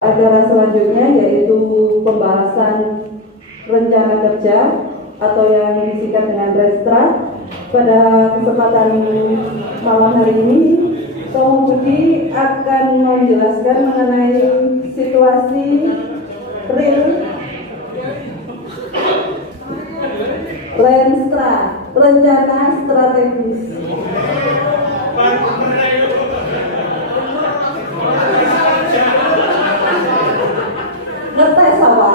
Acara selanjutnya yaitu pembahasan rencana kerja atau yang disingkat dengan Renstra. Pada kesempatan malam hari ini, Tom Budi akan menjelaskan mengenai situasi real Renstra, rencana strategis. Ngetes apa?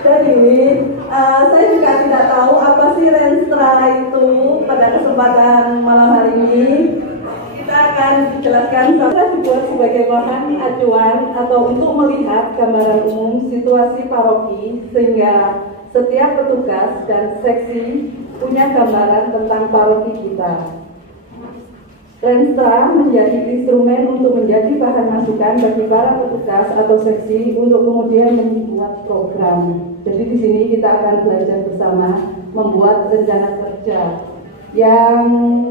Jadi saya juga tidak tahu apa sih Renstra itu. Pada kesempatan malam hari ini kita akan jelaskan. Renstra dibuat sebagai bahan acuan atau untuk melihat gambaran umum situasi paroki sehingga setiap petugas dan seksi punya gambaran tentang paroki kita. Renstra menjadi instrumen untuk menjadi bahan masukan bagi para petugas atau seksi untuk kemudian membuat program. Jadi di sini kita akan belajar bersama membuat rencana kerja yang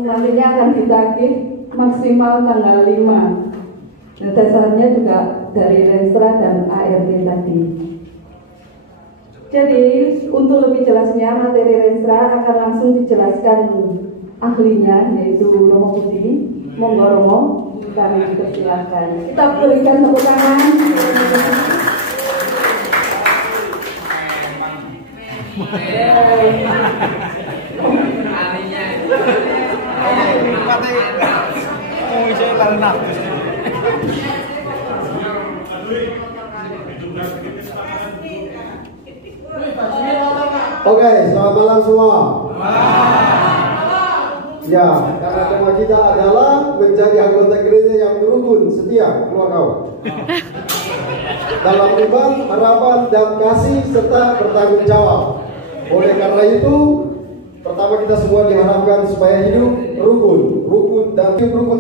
nantinya akan ditagih maksimal tanggal 5. Dan dasarnya juga dari Renstra dan ART tadi. Jadi untuk lebih jelasnya materi Renstra akan langsung dijelaskan ahlinya yaitu Romo Budi. Monggo Romo, kami dipersilakan. Kita berikan tepuk tangan. Oke, selamat malam semua. Ya, karena tema kita adalah menjadi anggota gereja yang rukun, setia, keluar kawan. Dalam iman, harapan, dan kasih serta bertanggung jawab. Oleh karena itu, pertama kita semua diharapkan supaya hidup rukun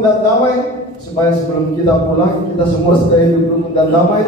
dan damai. Supaya sebelum kita pulang, kita semua sudah hidup rukun dan damai.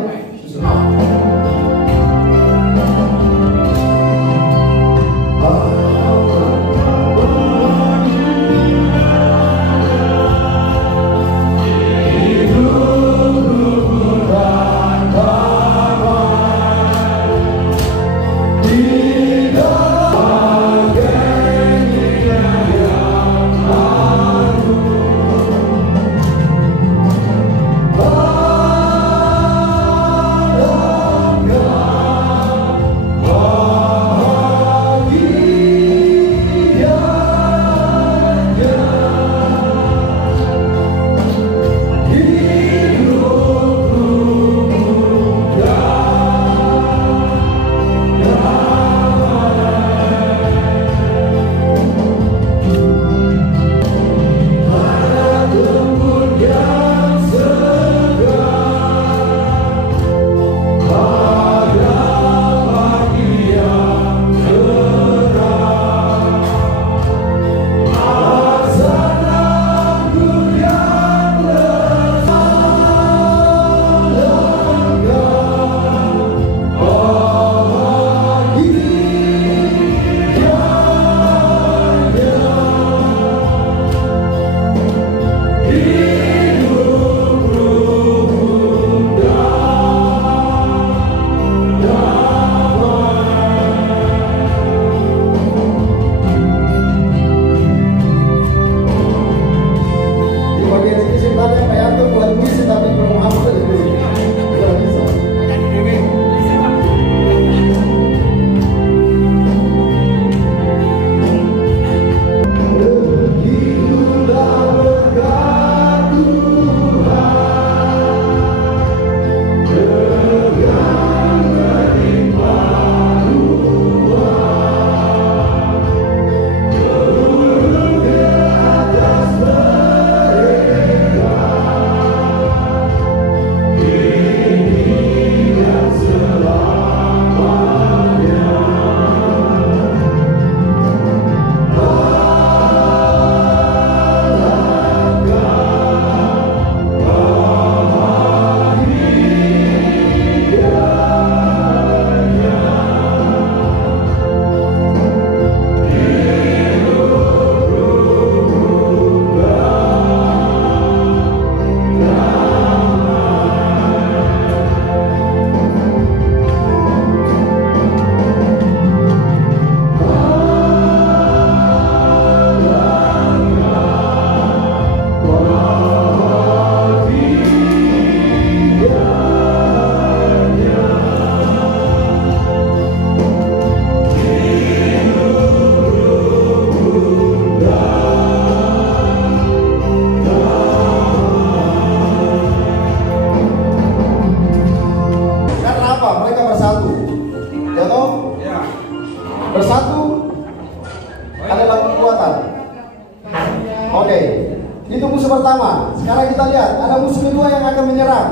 pertama. Sekarang kita lihat ada musuh kedua yang akan menyerang.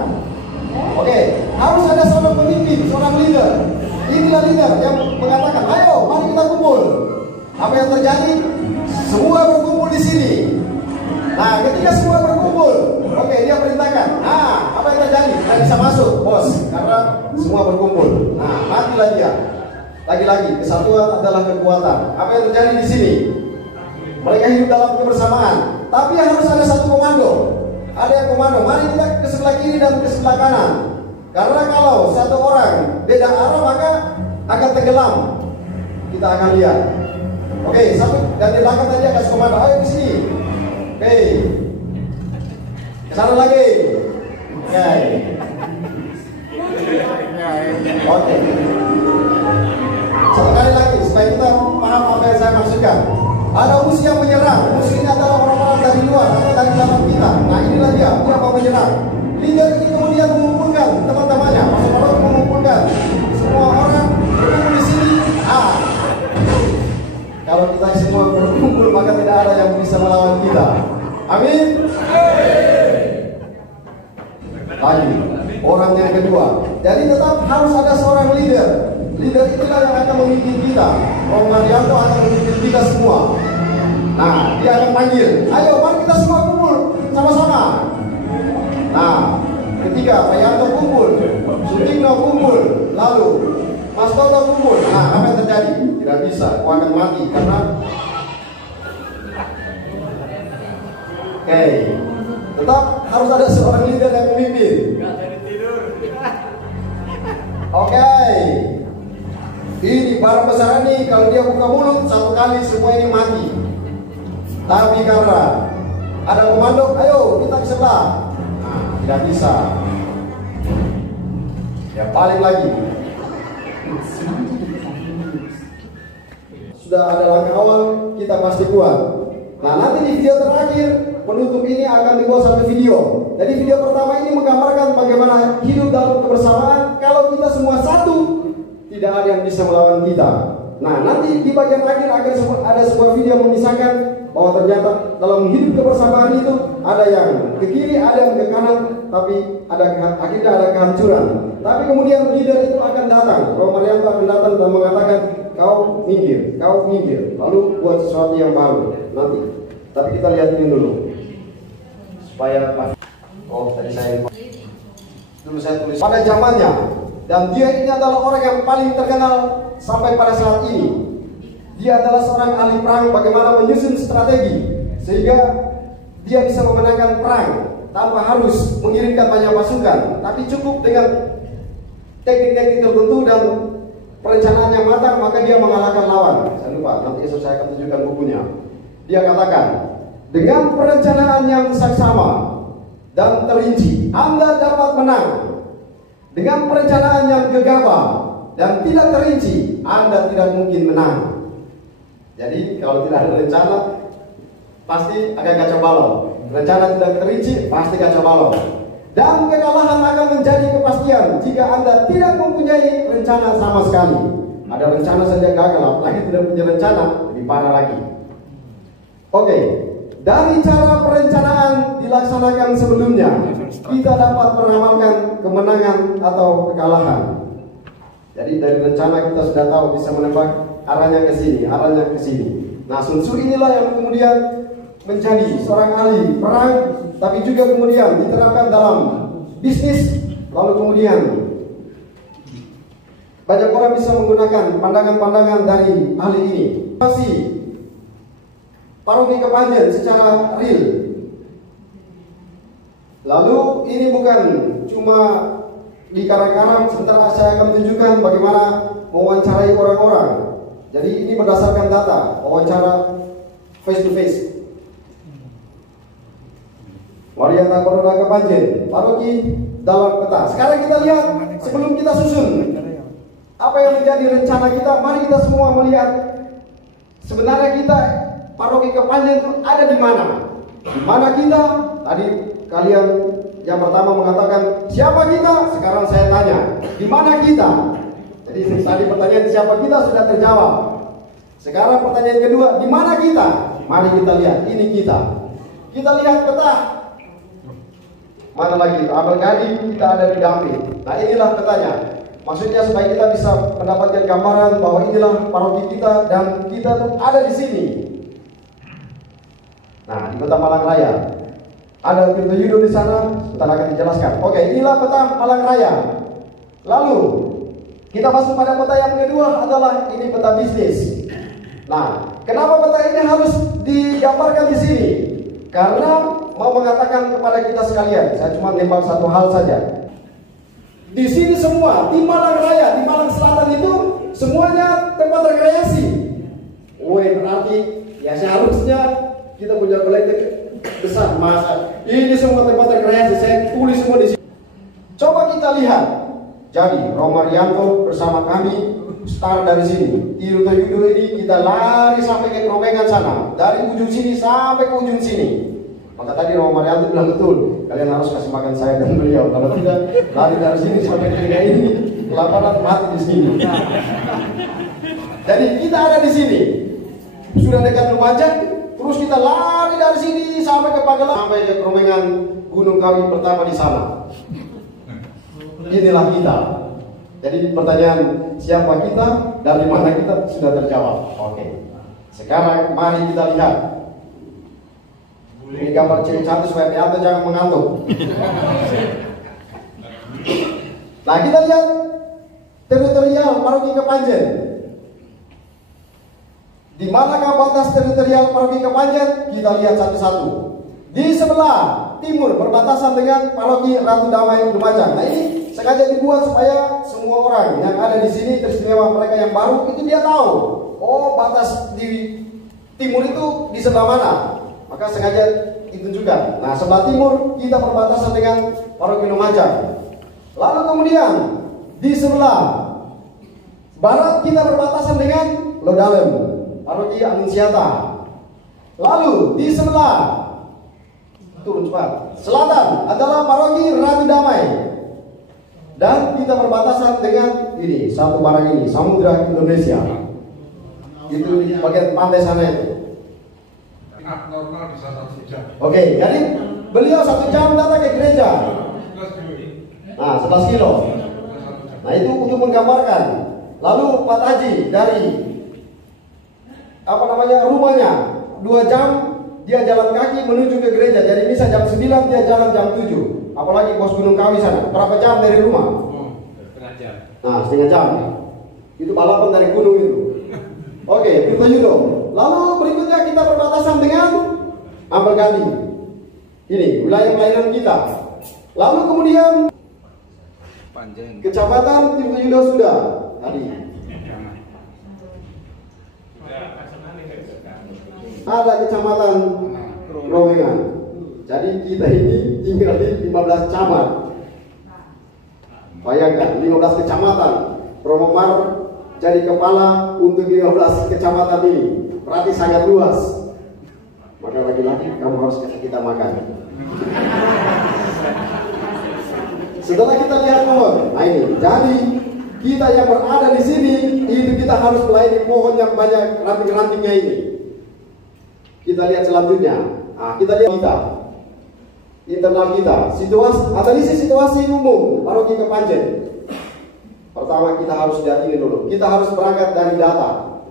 Oke, harus ada seorang pemimpin, seorang leader. Inilah leader yang mengatakan, ayo mari kita kumpul. Apa yang terjadi? Semua berkumpul di sini. Nah, ketika semua berkumpul, oke, dia perintahkan. Nah, apa yang terjadi? Tidak bisa masuk, bos, karena semua berkumpul. Nah, matilah dia. Lagi-lagi, kesatuan adalah kekuatan. Apa yang terjadi di sini? Mereka hidup dalam kebersamaan. Tapi harus ada satu komando. Ada yang komando. Mari kita ke sebelah kiri dan ke sebelah kanan. Karena kalau satu orang beda arah maka akan tenggelam. Kita akan lihat. Oke, satu dan di belakang tadi akan komando. Ayo di sini. Oke. Ke sana lagi. Oke. Satu kali lagi supaya kita paham apa yang saya maksudkan. Ada musuh yang menyerang. Musuh ini adalah orang-orang dari luar atau dari dalam kita. Nah, inilah dia mau menyerang. Leader ini kemudian mengumpulkan teman-temannya. Maksudnya mengumpulkan semua orang berkumpul di sini. Kalau kita semua berkumpul maka tidak ada yang bisa melawan kita. Amin. Lagi orang yang kedua. Jadi tetap harus ada seorang leader. Leader itulah yang akan memimpin kita. Roh Marianto akan memimpin kita semua. Nah, dia akan panggil, ayo mari kita semua kumpul sama-sama. Nah, ketika Pak Yanto kumpul, Sutikno kumpul, lalu Mas Toto kumpul. Nah, apa yang terjadi? Tidak bisa, aku akan mati karena tetap harus ada seorang leader yang memimpin. Ini barang besar ini kalau dia buka mulut satu kali semua ini mati. Tapi karena ada komando, ayo kita ke sebelah. Nah, tidak bisa. Ya balik lagi. Sudah ada langkah awal, kita pasti kuat. Nah, nanti di video terakhir penutup ini akan dibuat satu video. Jadi video pertama ini menggambarkan bagaimana hidup dalam kebersamaan. Kalau kita semua satu, tidak ada yang bisa melawan kita. Nah, nanti di bagian akhir akan ada sebuah video memisahkan bahwa ternyata dalam hidup kebersamaan itu ada yang ke kiri, ada yang ke kanan, tapi akhirnya ada kehancuran. Tapi kemudian leader itu akan datang, Roh Marianto akan datang dan mengatakan, kau minggir, lalu buat sesuatu yang baru nanti. Tapi kita lihat ini dulu supaya tadi saya tulis pada zamannya. Dan dia ini adalah orang yang paling terkenal sampai pada saat ini. Dia adalah seorang ahli perang bagaimana menyusun strategi sehingga dia bisa memenangkan perang tanpa harus mengirimkan banyak pasukan, tapi cukup dengan teknik-teknik tertentu dan perencanaan yang matang maka dia mengalahkan lawan. Saya lupa, nanti esok saya akan tunjukkan bukunya. Dia katakan, dengan perencanaan yang saksama dan terinci, Anda dapat menang. Dengan perencanaan yang gegabah dan tidak terinci, Anda tidak mungkin menang. Jadi kalau tidak ada rencana, pasti akan kacau balau. Rencana tidak terinci, pasti kacau balau. Dan kekalahan akan menjadi kepastian jika Anda tidak mempunyai rencana sama sekali. Ada rencana saja gagal, apalagi tidak punya rencana, lebih parah lagi. Oke, dari cara perencanaan dilaksanakan sebelumnya, kita dapat meramalkan kemenangan atau kekalahan. Jadi dari rencana kita sudah tahu bisa menebak arahnya ke sini, arahnya ke sini. Nah, Sun Tzu inilah yang kemudian menjadi seorang ahli perang, tapi juga kemudian diterapkan dalam bisnis. Lalu kemudian banyak orang bisa menggunakan pandangan-pandangan dari ahli ini. Masih paroki Kepanjen secara real. Lalu ini bukan cuma di karang-karang, sebentar saya akan tunjukkan bagaimana mewawancarai orang-orang. Jadi ini berdasarkan data, wawancara face to face. Mariana Corona Kepanjen, paroki dalam peta. Sekarang kita lihat, sebelum kita susun apa yang menjadi rencana kita, mari kita semua melihat sebenarnya kita paroki Kepanjen itu ada di mana? Di mana kita? Tadi kalian yang pertama mengatakan siapa kita? Sekarang saya tanya, di mana kita? Jadi tadi pertanyaan siapa kita sudah terjawab. Sekarang pertanyaan kedua, di mana kita? Mari kita lihat, ini kita. Kita lihat peta Mana lagi? Abel Gadi kita ada di Dampit. Nah inilah petanya. Maksudnya supaya kita bisa mendapatkan gambaran bahwa inilah paroki kita dan kita tuh ada di sini. Nah di Kota Malang Raya ada Tirto Yudo di sana. Sebentar akan dijelaskan. Oke, inilah peta Malang Raya. Lalu kita masuk pada peta yang kedua adalah ini peta bisnis. Nah, kenapa peta ini harus digambarkan di sini? Karena mau mengatakan kepada kita sekalian, saya cuma nembak satu hal saja. Di sini semua, di Malang Raya, di Malang Selatan itu semuanya tempat rekreasi. Berarti ya seharusnya kita punya kolektif besar. Masa ini semua tempat rekreasi, saya tulis semua di sini. Coba kita lihat. Jadi Romarianto bersama kami start dari sini. Tirto Yudo ini kita lari sampai ke Kromengan sana, dari ujung sini sampai ke ujung sini. Maka tadi Romarianto bilang betul, kalian harus kasih makan saya dan beliau. Kalau tidak, lari dari sini sampai ke ini, kelaparan mati di sini. Jadi kita ada di sini, sudah dekat Lumajang, terus kita lari dari sini sampai ke Pagelang, sampai ke Kromengan Gunung Kawi pertama di sana. Inilah kita. Jadi pertanyaan siapa kita, dari mana kita sudah terjawab. Oke. Sekarang mari kita lihat. Ini gambar ciri satu supaya Pianto jangan mengantuk. Nah kita lihat teritorial Paroki Kepanjen. Di manakah batas teritorial Paroki Kepanjen? Kita lihat satu-satu. Di sebelah timur berbatasan dengan Paroki Ratu Damai Lumajang. Nah ini sengaja dibuat supaya semua orang yang ada di sini, teristimewa mereka yang baru itu dia tahu. Oh batas di timur itu di sebelah mana? Maka sengaja ditunjukkan. Nah sebelah timur kita berbatasan dengan Paroki Lumajang. Lalu kemudian di sebelah barat kita berbatasan dengan Lodalem, Paroki Anunciata. Lalu di sebelah turun cepat selatan adalah Paroki Ratu Damai. Dan kita berbatasan dengan ini, satu barang ini, Samudra Indonesia. Itu di bagian pantai sana itu. Normal bisa 1 jam. Oke, jadi beliau 1 jam datang ke gereja. Nah, 11 kilo. Nah, itu untuk menggambarkan. Lalu Pak Haji dari rumahnya 2 jam dia jalan kaki menuju ke gereja. Jadi bisa jam 9 dia jalan jam 7. Apalagi Bos Gunung Kawi sana. Berapa jam dari rumah? Setengah jam. Nah, setengah jam. Itu balapan dari gunung itu. Oke, Tirto Yudo. Lalu berikutnya kita berbatasan dengan Ampel Gadi. Ini wilayah pelayanan kita. Lalu kemudian Panjang. Kecamatan Tirto Yudo sudah tadi. Ada Kecamatan Kromengan. Jadi kita ini tinggal di 15 camat. Bayangkan 15 kecamatan. Romomar jadi kepala untuk 15 kecamatan ini. Berarti sangat luas. Maka lagi-lagi kamu harus kasih kita makan. Setelah kita lihat pohon, nah ini. Jadi kita yang berada di sini itu kita harus melayani pohon yang banyak ranting-rantingnya ini. Kita lihat selanjutnya. Nah, kita lihat kita. Internal kita, analisis situasi umum Paroki Kepanjen. Pertama kita harus lihat ini dulu. Kita harus berangkat dari data.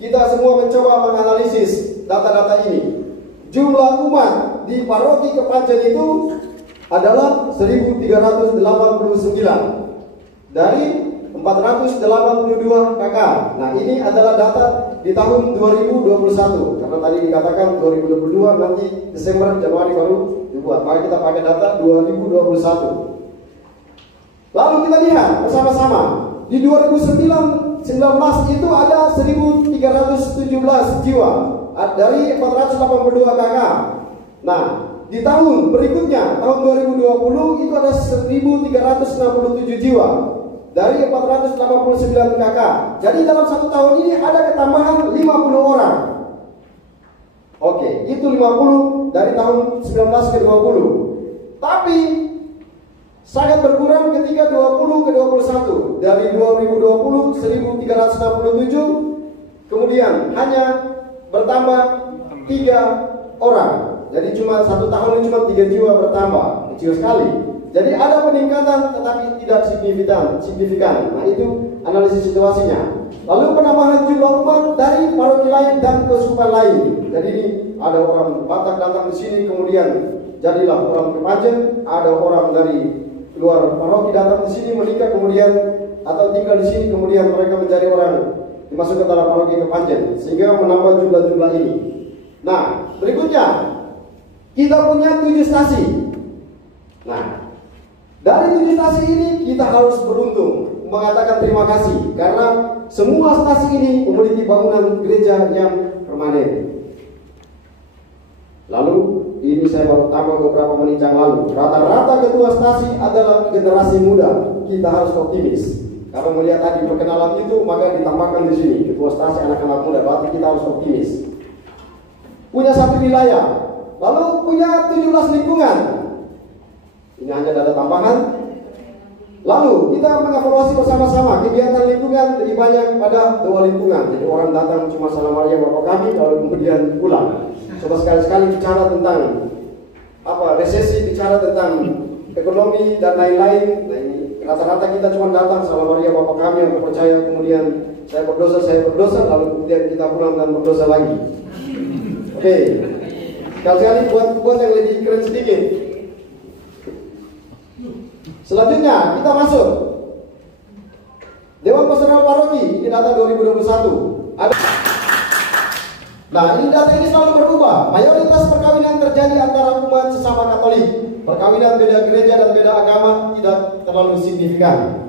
Kita semua mencoba menganalisis data-data ini. Jumlah umat di Paroki Kepanjen itu adalah 1389 dari 482 KK. Nah ini adalah data di tahun 2021. Karena tadi dikatakan 2022 nanti Desember Januari baru dibuat. Maka kita pakai data 2021. Lalu kita lihat bersama-sama di 2019 itu ada 1317 jiwa dari 482 KK. Nah di tahun berikutnya tahun 2020 itu ada 1367 jiwa dari 489 KK. Jadi dalam 1 tahun ini ada ketambahan 50 orang. Oke, itu 50 dari tahun 19 ke 20. Tapi sangat berkurang ketika 20 ke 21. Dari 2020 1367, kemudian hanya bertambah 3 orang. Jadi cuma 1 tahun ini cuma 3 jiwa bertambah. kecil sekali. Jadi ada peningkatan tetapi tidak signifikan. Nah itu analisis situasinya. Lalu penambahan jumlah umat dari paroki lain dan keuskupan lain. Jadi ini ada orang Batak datang di sini kemudian jadilah orang Kepanjen, ada orang dari luar paroki datang di sini menikah kemudian atau tinggal di sini kemudian mereka menjadi orang dimasukkan dalam paroki Kepanjen sehingga menambah jumlah-jumlah ini. Nah, berikutnya kita punya 7 stasi. Nah, dari 7 stasi ini kita harus beruntung mengatakan terima kasih karena semua stasi ini memiliki bangunan gereja yang permanen. Lalu ini saya baru tambah beberapa menit yang lalu. Rata-rata ketua stasi adalah generasi muda. Kita harus optimis. Kalau melihat tadi perkenalan itu maka ditambahkan di sini ketua stasi anak-anak muda. Berarti kita harus optimis. Punya 1 wilayah, lalu punya 17 lingkungan. Ini hanya data tambahan. Lalu kita mengevaluasi bersama-sama kegiatan lingkungan lebih banyak pada 2 lingkungan. Jadi orang datang cuma salam Maria Bapak kami lalu kemudian pulang. Coba sekali-sekali bicara tentang resesi, bicara tentang ekonomi dan lain-lain. Nah ini rata-rata kita cuma datang salam Maria Bapak kami yang percaya kemudian saya berdosa lalu kemudian kita pulang dan berdosa lagi. Oke. Sekali-sekali buat yang lebih keren sedikit. Selanjutnya kita masuk Dewan Pastoral Paroki. Ini data 2021. Nah ini data ini selalu berubah. Mayoritas perkawinan terjadi antara umat sesama Katolik. Perkawinan beda gereja dan beda agama tidak terlalu signifikan.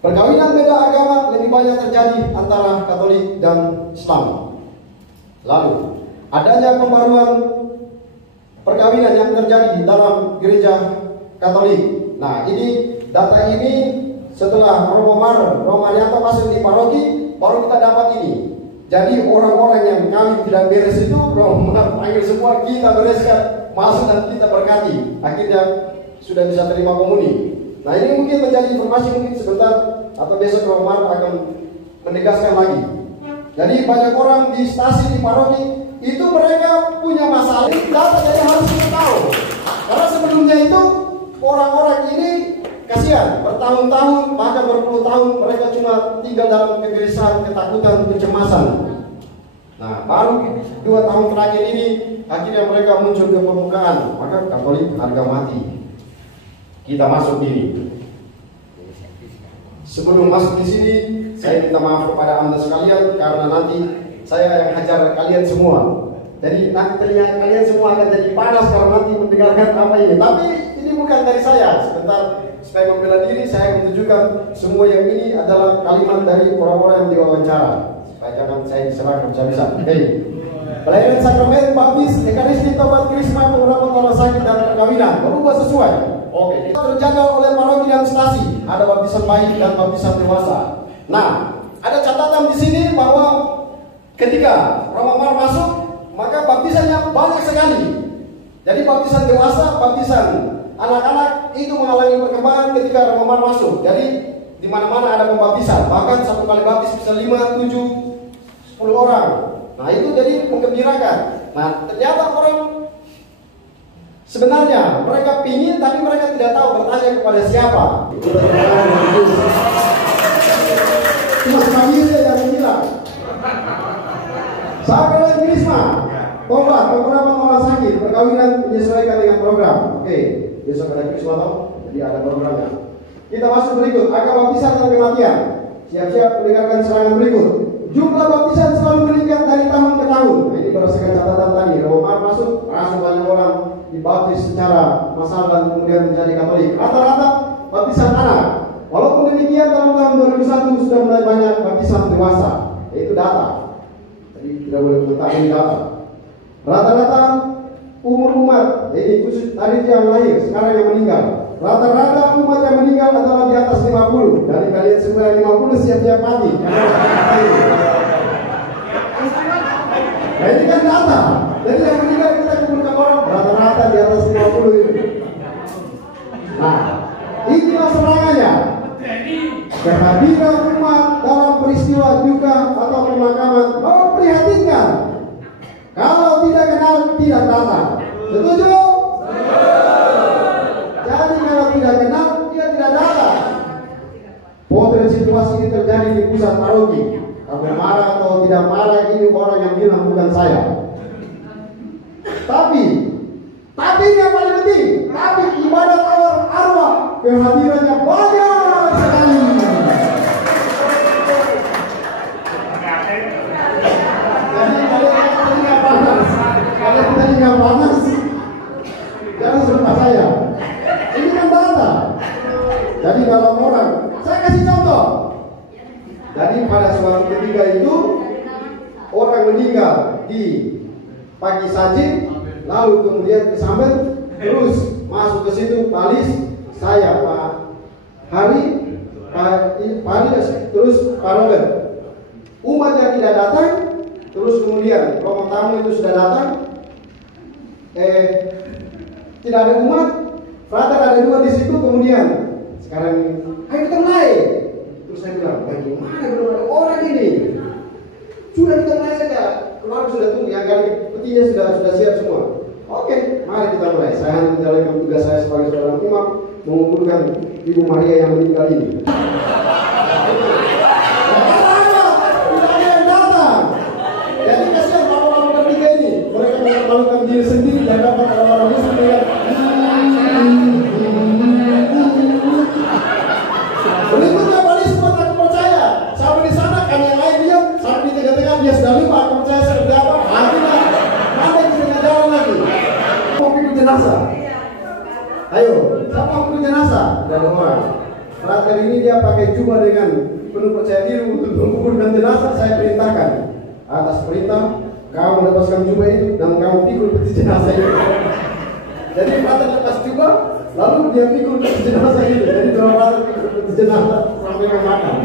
Perkawinan beda agama lebih banyak terjadi antara Katolik dan Islam. Lalu adanya pembaruan perkawinan yang terjadi dalam gereja Katolik. Nah ini data ini setelah Romo Marianto masuk di paroki baru kita dapat ini. Jadi orang-orang yang kawin tidak beres itu Romo panggil semua kita bereskan masuk dan kita berkati. Akhirnya sudah bisa terima komuni. Nah ini mungkin menjadi informasi mungkin sebentar atau besok Romo akan menegaskan lagi. Jadi banyak orang di stasi di paroki itu mereka punya masalah. Data jadi harus kita tahu. Karena sebelumnya itu orang-orang ini kasihan bertahun-tahun bahkan berpuluh tahun mereka cuma tinggal dalam kegelisahan, ketakutan, kecemasan. Nah baru 2 tahun terakhir ini akhirnya mereka muncul ke permukaan. Maka Katolik harga mati. Kita masuk ini. Sebelum masuk di sini saya minta maaf kepada Anda sekalian karena nanti saya yang hajar kalian semua. Jadi nanti ternyata kalian semua akan jadi panas kalau nanti mendengarkan apa ini. Tapi ini bukan dari saya. Sebentar supaya membela diri saya menunjukkan semua yang ini adalah kalimat dari orang-orang yang diwawancara. Supaya jangan saya diserang bisa-bisa. Hey. Pelayanan sakramen, baptis, ekaristi, tobat, krisma, pengurapan orang sakit dan perkawinan berubah sesuai. Oke. Kita terjaga oleh paroki dan stasi. Ada baptisan bayi dan baptisan dewasa. Nah, ada catatan di sini bahwa ketika Romo Mar masuk, maka baptisannya banyak sekali. Jadi baptisan dewasa, baptisan anak-anak itu mengalami perkembangan ketika Romo Mar masuk. Jadi di mana-mana ada pembaptisan. Bahkan satu kali baptis bisa 5, 7, 10 orang. Nah itu jadi menggembirakan. Nah ternyata orang sebenarnya mereka pingin tapi mereka tidak tahu bertanya kepada siapa. Cuma kaminya yang bilang. Sakramen Krisma, tobat, beberapa orang sakit, perkawinan menyesuaikan dengan program. Oke, besok ada Krisma toh, jadi ada programnya. Kita masuk berikut, agama baptisan dan kematian. Siap-siap mendengarkan serangan berikut. Jumlah baptisan selalu meningkat dari tahun ke tahun. Nah, ini berdasarkan catatan tadi. Romo Mar masuk, langsung banyak orang dibaptis secara massal dan kemudian menjadi Katolik. Rata-rata baptisan anak. Walaupun demikian dalam tahun 2001 sudah mulai banyak baptisan dewasa. Yaitu data. Jadi tidak boleh mengetahui data. Rata-rata umur umat, jadi khusus tadi yang lahir, sekarang yang meninggal. Rata-rata umat yang meninggal adalah di atas 50. Dari kalian semua yang 50 siap-siap mati. Nah ini kan data. Jadi yang meninggal kita kumpulkan orang rata-rata di atas 50 itu. Nah, inilah serangannya. Kehadiran umat dalam peristiwa duka atau pemakaman memprihatinkan. Kalau tidak kenal, tidak datang. Setuju? situasi ini terjadi di pusat paroki. Kamu marah atau tidak marah, ini orang yang bilang bukan saya. Tapi ini yang paling penting, tapi ibadat arwah kehadirannya banyak sekali. Jadi kalian telinga panas, jangan sumpah saya. Ini kan data. Jadi kalau orang, saya kasih contoh. Jadi pada suatu ketika itu orang meninggal di pagi saji, lalu kemudian ke Sambel, terus masuk ke situ balis saya Pak Hari, terus Pak Robert. Umat yang tidak datang, terus kemudian romo tamu itu sudah datang, tidak ada umat, frater ada 2 di situ, kemudian sekarang ayo kita mulai. Terus saya bilang, bagaimana belum ada orang ini? Sudah kita mulai saja. Kemarin sudah tunggu, yang kali petinya sudah siap semua. Oke, mari kita mulai. Saya hanya menjalankan tugas saya sebagai seorang imam, mengumpulkan Ibu Maria yang meninggal ini. Tidak ada yang datang. Jadi kasihan bapak-bapak bertiga ini. Mereka mempermalukan diri sendiri dan dapat orang-orang muslim dengan berikutnya paling semua tak percaya. Sampai di sana kan yang lain diam, sampai di tengah-tengah dia sudah lupa aku percaya seperti apa. Akhirnya ada yang sudah jalan lagi. Mau pikir jenazah. Ayo, siapa mau pikir jenazah? Dan orang. Frater ini dia pakai jubah dengan penuh percaya diri untuk mengumpulkan jenazah. Saya perintahkan atas perintah kamu lepaskan jubah itu dan kamu pikul peti jenazah itu. Jadi frater lepas jubah, lalu dia pikul peti jenazah itu. Jadi dua frater pikul peti jenazah sampai makan.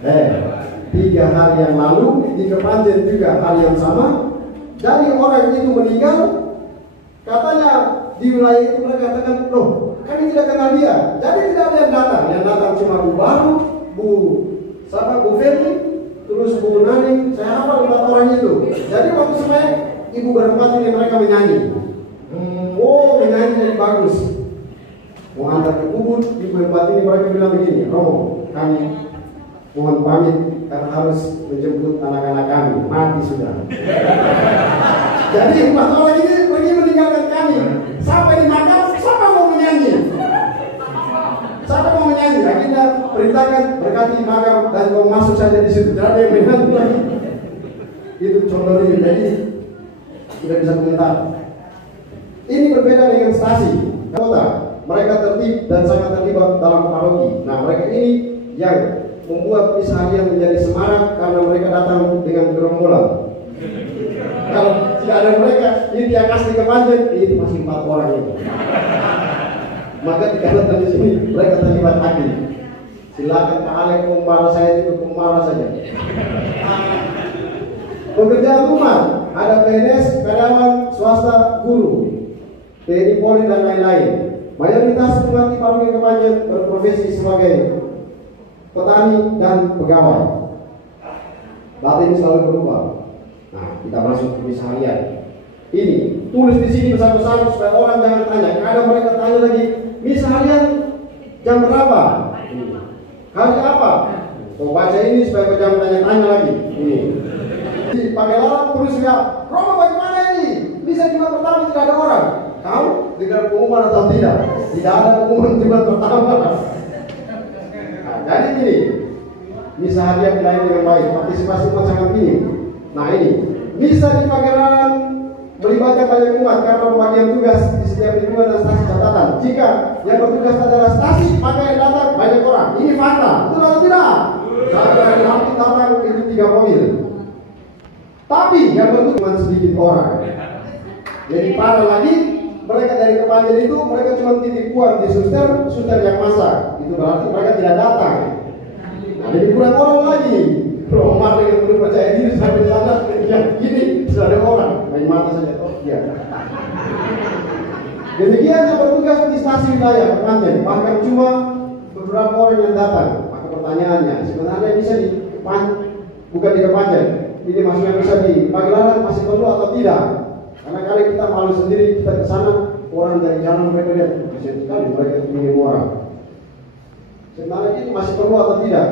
3 hari yang lalu di Kepanjen juga hal yang sama. Dari orang itu meninggal, katanya di wilayah itu mereka katakan, loh kami tidak kenal dia. Jadi tidak ada yang datang. Yang datang cuma Bu Baru, Bu Feli, terus Bu Nani. Saya hafal 4 orang itu. Jadi waktu saya ibu berempat ini mereka menyanyi. Menyanyi jadi bagus. Mau antar ke kubur, ibu berempat ini mereka bilang begini, Romo, kami mohon pamit karena harus menjemput anak-anak kami, mati sudah. Jadi 4 orang ini pergi meninggalkan kami. Sampai di makam, siapa mau menyanyi? Siapa mau menyanyi? Akhirnya perintahkan berkati makam dan kau masuk saja di situ. Tidak ada yang menyanyi lagi. Itu contoh ini. Jadi tidak bisa komentar. Ini berbeda dengan stasi kota. Mereka tertib dan sangat terlibat dalam paroki. Nah, mereka ini yang membuat misa harian menjadi semarak karena mereka datang dengan gerombolan. Kalau tidak ada mereka, ini dia kasih ke Kepanjen, itu masih 4 orang itu. Maka dikatakan di sini mereka terlibat lagi. Silakan Pak Alek mau marah saya itu marah saja. Pekerjaan rumah ada PNS, karyawan, swasta, guru, TNI, Polri dan lain-lain. Mayoritas umat di paroki Kepanjen berprofesi sebagai petani dan pegawai. Data ini selalu berubah. Nah, kita masuk ke misa harian. Ini tulis di sini besar-besar supaya orang jangan tanya. Kadang mereka tanya lagi, misa harian jam berapa? Hari apa? Kau baca ini supaya kau jangan tanya-tanya lagi. Ini. Pakai lalat tulis ya, Romo bagaimana ini? Misa Jumat pertama tidak ada orang. Kau dengar pengumuman atau tidak? Tidak ada pengumuman Jumat pertama. Jadi gini, misa harian dilayani dengan baik, partisipasi umat sangat tinggi. Nah ini, misa di Pageran melibatkan banyak umat karena pembagian tugas di setiap lingkungan dan stasi catatan. Jika yang bertugas adalah stasi, maka yang datang banyak orang. Ini fakta, betul atau tidak? Saat hari hampir datang itu 3 mobil. Tapi yang bertugas cuma sedikit orang. Jadi parah lagi, mereka dari Kepanjen itu mereka cuma titik uang di suster yang masak. Itu berarti mereka tidak datang. Nah, jadi kurang orang lagi. Kalau mati yang belum percaya diri sampai sana, yang gini sudah ada orang, main mati saja. Oh iya. Demikian yang bertugas di stasi wilayah Kepanjen, bahkan cuma beberapa orang yang datang. Maka pertanyaannya, sebenarnya bisa bukan di Kepanjen, ini maksudnya bisa di Pagelaran masih perlu atau tidak? Karena kali kita malu sendiri, kita ke sana, orang dari jalan mereka lihat, kasihan sekali mereka minum orang. Sebenarnya ini masih perlu atau tidak?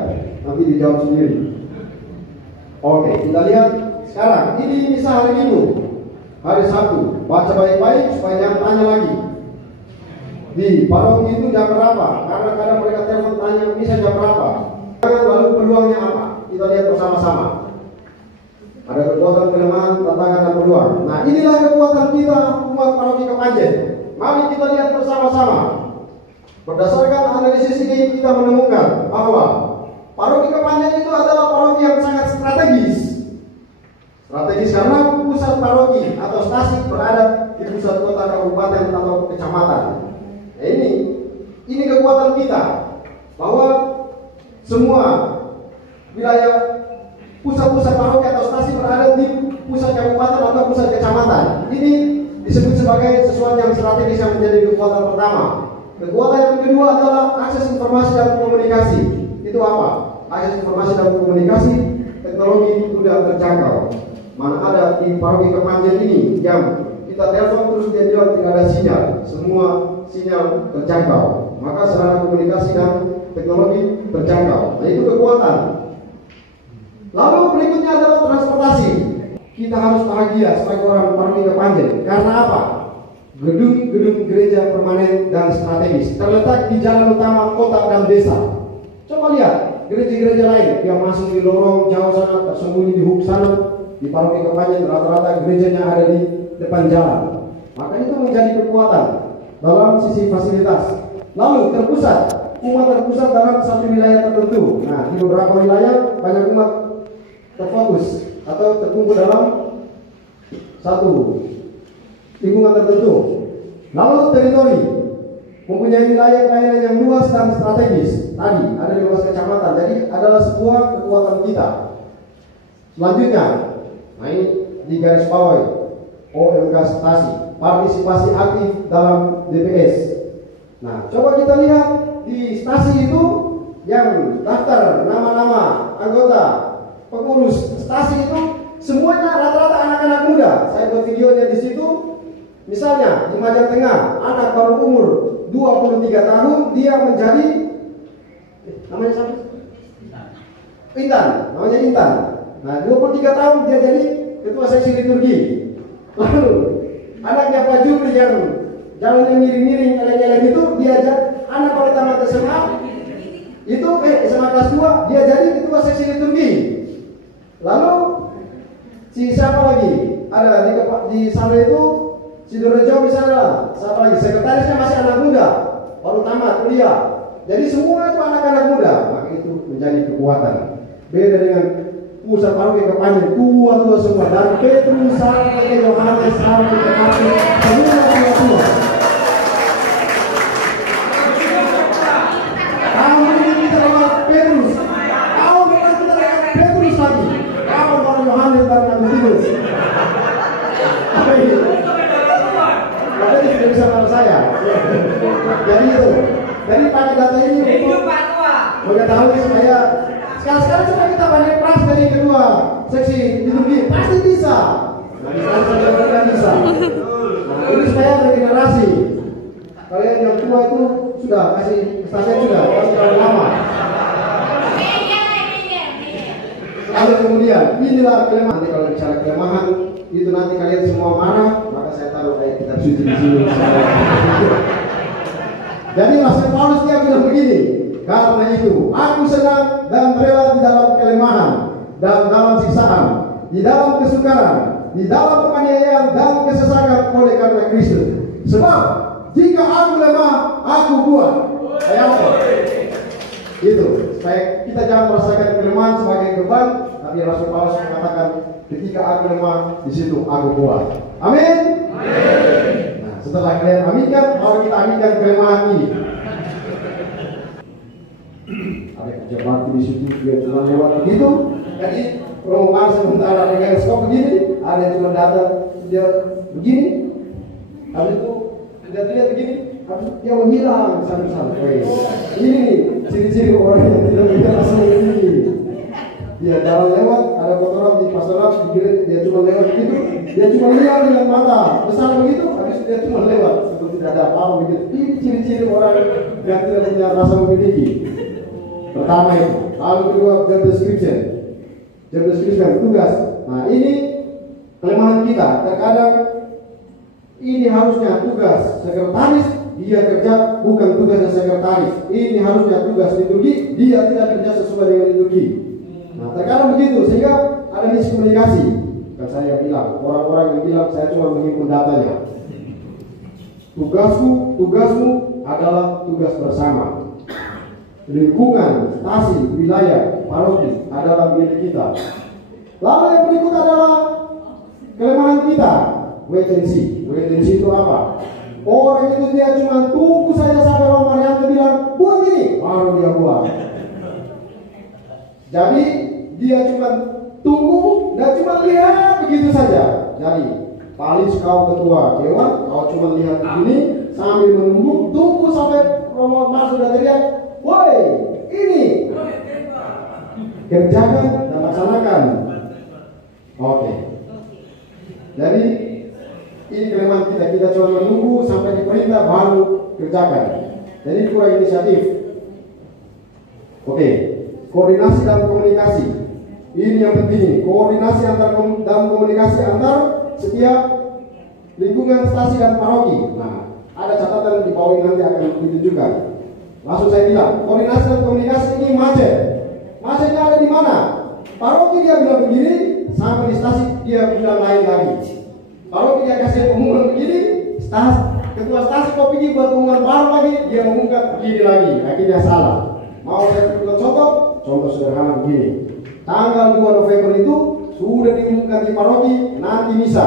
Nanti dijawab sendiri. Oke, kita lihat sekarang. Ini misal hari Minggu, hari Sabtu. Baca baik-baik supaya jangan tanya lagi. Di paroki itu jam berapa? Karena kadang mereka telepon tanya, bisa jam berapa? Lalu peluangnya apa? Kita lihat bersama-sama. Ada kekuatan, kelemahan, tantangan, dan peluang. Nah, inilah kekuatan kita umat paroki Kepanjen. Mari kita lihat bersama-sama. Berdasarkan analisis ini kita menemukan bahwa paroki Kepanjen itu adalah paroki yang sangat strategis. Strategis karena pusat paroki atau stasi berada di pusat kota, kabupaten, atau kecamatan. Nah, ini kekuatan kita bahwa semua wilayah pusat-pusat paroki atau stasi berada di pusat kabupaten atau pusat kecamatan. Ini disebut sebagai sesuatu yang strategis yang menjadi kekuatan pertama. Kekuatan yang kedua adalah akses informasi dan komunikasi. Itu apa? Akses informasi dan komunikasi, teknologi sudah terjangkau. Mana ada di paroki Kepanjen ini yang kita telepon terus dia bilang tidak ada sinyal, semua sinyal terjangkau. Maka sarana komunikasi dan teknologi terjangkau. Nah, itu kekuatan. Lalu berikutnya adalah transportasi. Kita harus bahagia sebagai orang paroki Kepanjen. Karena apa? Gedung-gedung gereja permanen dan strategis terletak di jalan utama kota dan desa. Coba lihat gereja-gereja lain yang masuk di lorong jauh sana, tersembunyi di hub sana. Di paroki Kepanjen rata-rata gerejanya ada di depan jalan. Maka itu menjadi kekuatan dalam sisi fasilitas. Lalu terpusat, umat terpusat dalam satu wilayah tertentu. Nah, di beberapa wilayah banyak umat terfokus atau terkumpul dalam satu lingkungan tertentu. Lalu teritori mempunyai wilayah pelayanan yang luas dan strategis. Tadi ada 15 kecamatan, jadi adalah sebuah kekuatan kita. Selanjutnya, nah ini di garis bawah OMK stasi, partisipasi aktif dalam DPS. Nah, coba kita lihat di stasi itu yang daftar nama-nama anggota pengurus stasi itu semuanya rata-rata anak-anak muda. Saya buat videonya di situ. Misalnya di Majang Tengah, anak baru umur 23 tahun, dia menjadi namanya siapa? Intan, namanya Intan. Nah, 23 tahun dia jadi ketua seksi liturgi. Lalu anaknya Pak Jupri yang jalannya miring-miring, eleng-eleng itu, dia anak oleh tamat SMA itu SMA kelas 2, dia jadi ketua seksi liturgi. Lalu si siapa lagi? Ada di sana itu Sidorejo misalnya, siapa lagi? Sekretarisnya masih anak muda, baru tamat kuliah. Jadi semua itu anak-anak muda, maka itu menjadi kekuatan. Beda dengan pusat paroki Kepanjen, tua-tua semua, dari Petrus sampai ke Yohanes sampai ke Matius, semua tua-tua. Tahun ini kita lewat Petrus, tahun depan kita lewat Petrus lagi, tahun baru Yohanes dan Agustinus. Apa ini? Jadi sudah bisa sama saya. Jadi itu. Jadi pakai data ini untuk mengetahui supaya sekarang coba kita banding pras dari kedua seksi liturgi pasti bisa. Nah, bisa. Nah, ini supaya regenerasi. Kalian yang tua itu sudah kasih stasiun sudah terlalu lama. Lalu kemudian inilah kelemahan. Nanti kalau bicara kelemahan itu nanti kalian semua marah, maka saya taruh ayat kitab suci di sini. Jadi Rasul Paulus dia bilang begini, karena itu aku senang dan rela di dalam kelemahan dan dalam siksaan, di dalam kesukaran, di dalam penganiayaan dan kesesakan oleh karena Kristus. Sebab jika aku lemah, aku kuat. Ayat itu supaya kita jangan merasakan kelemahan sebagai beban, tapi Rasul Paulus mengatakan ketika aku lemah, di situ aku kuat. Amin. Nah, setelah kalian aminkan, mari kita aminkan kelemahan ini. Ada kerja bakti di situ, dia cuma lewat begitu. Jadi rombongan sementara dengan skop begini, ada yang cuma datang dia begini, habis itu dia lihat begini, habis itu dia menghilang sampai. Ini ciri-ciri orang yang tidak bisa langsung begini. Dia jalan lewat, ada kotoran di pasaran, dia cuma lewat begitu, dia cuma lihat dengan mata besar begitu, habis dia cuma lewat seperti tidak ada apa begitu. Ini ciri-ciri orang yang tidak punya rasa memiliki. Pertama itu. Lalu kedua job description. Job description tugas. Nah ini kelemahan kita. Terkadang ini harusnya tugas sekretaris, dia kerja bukan tugasnya sekretaris. Ini harusnya tugas liturgi, dia tidak kerja sesuai dengan liturgi. Nah terkadang begitu sehingga ada miskomunikasi. Kan saya bilang, orang-orang yang bilang saya cuma menghimpun datanya. Tugasmu adalah tugas bersama. Lingkungan, stasi, wilayah, paroki adalah milik kita. Lalu yang berikut adalah kelemahan kita. Wait and see. Wait and see itu apa? Orang itu dia cuma tunggu saja sampai Romo Marianto bilang buat ini, baru dia buat. Jadi dia cuma tunggu dan cuma lihat begitu saja. Jadi paling kau ketua dewan, kau cuma lihat begini sambil menunggu, tunggu sampai Romo masuk dan teriak, woi ini kerjakan dan laksanakan. Oke. Jadi ini kelemahan kita cuma menunggu sampai diperintah baru kerjakan. Jadi kurang inisiatif. Oke. Koordinasi dan komunikasi. Ini yang penting. Koordinasi dan komunikasi antar setiap lingkungan, stasi dan paroki. Nah, ada catatan di bawah ini nanti akan ditunjukkan. Langsung saya bilang, koordinasi dan komunikasi ini macet. Macetnya ada di mana? Paroki dia bilang begini, sampai di stasi dia bilang lain lagi. Paroki dia kasih pengumuman begini, ketua stasi kau pergi buat pengumuman baru lagi, dia mengungkap begini lagi, akhirnya salah. Mau saya berikan contoh sederhana begini. Tanggal 2 November itu sudah diumumkan di paroki nanti misa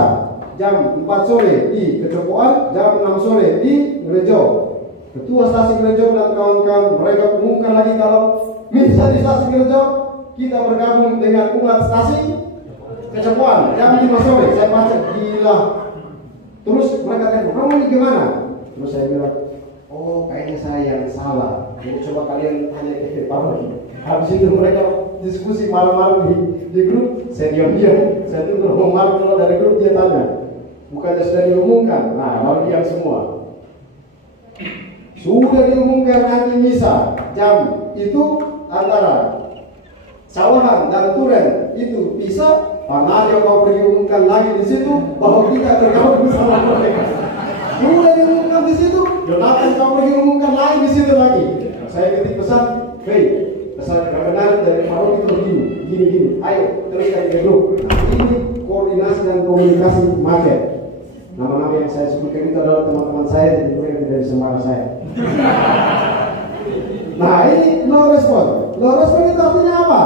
jam 4 sore di Kecopoan, jam 6 sore di Gerejo. Ketua stasi Gerejo dan kawan-kawan mereka umumkan lagi kalau misa di stasi Gerejo kita bergabung dengan umat stasi Kecopoan jam 5 sore. Saya baca gila. Terus mereka tanya, kamu ini gimana? Terus saya bilang, oh kayaknya saya yang salah. Jadi coba kalian tanya ke paroki. Habis itu mereka diskusi malam-malam di grup. Saya diam-diam. Saya tunggu Romo Mar keluar dari grup, dia tanya, bukannya sudah diumumkan? Nah, lalu diam semua. Sudah diumumkan nanti misa jam itu antara Sawahan dan Turen itu bisa. Pak Nadio kau pergi umumkan lagi di situ bahwa kita bergabung bersama mereka. Sudah diumumkan di situ, Jonathan kau pergi umumkan lagi di situ lagi. Saya ketik pesan, hey, pesan kebenaran dari paroki itu gini, ayo teruskan ke grup. Nah, ini koordinasi dan komunikasi market. Nama-nama yang saya sebutkan itu adalah teman-teman saya, jadi mereka tidak bisa marah saya. Nah ini no respon. No respon itu artinya apa?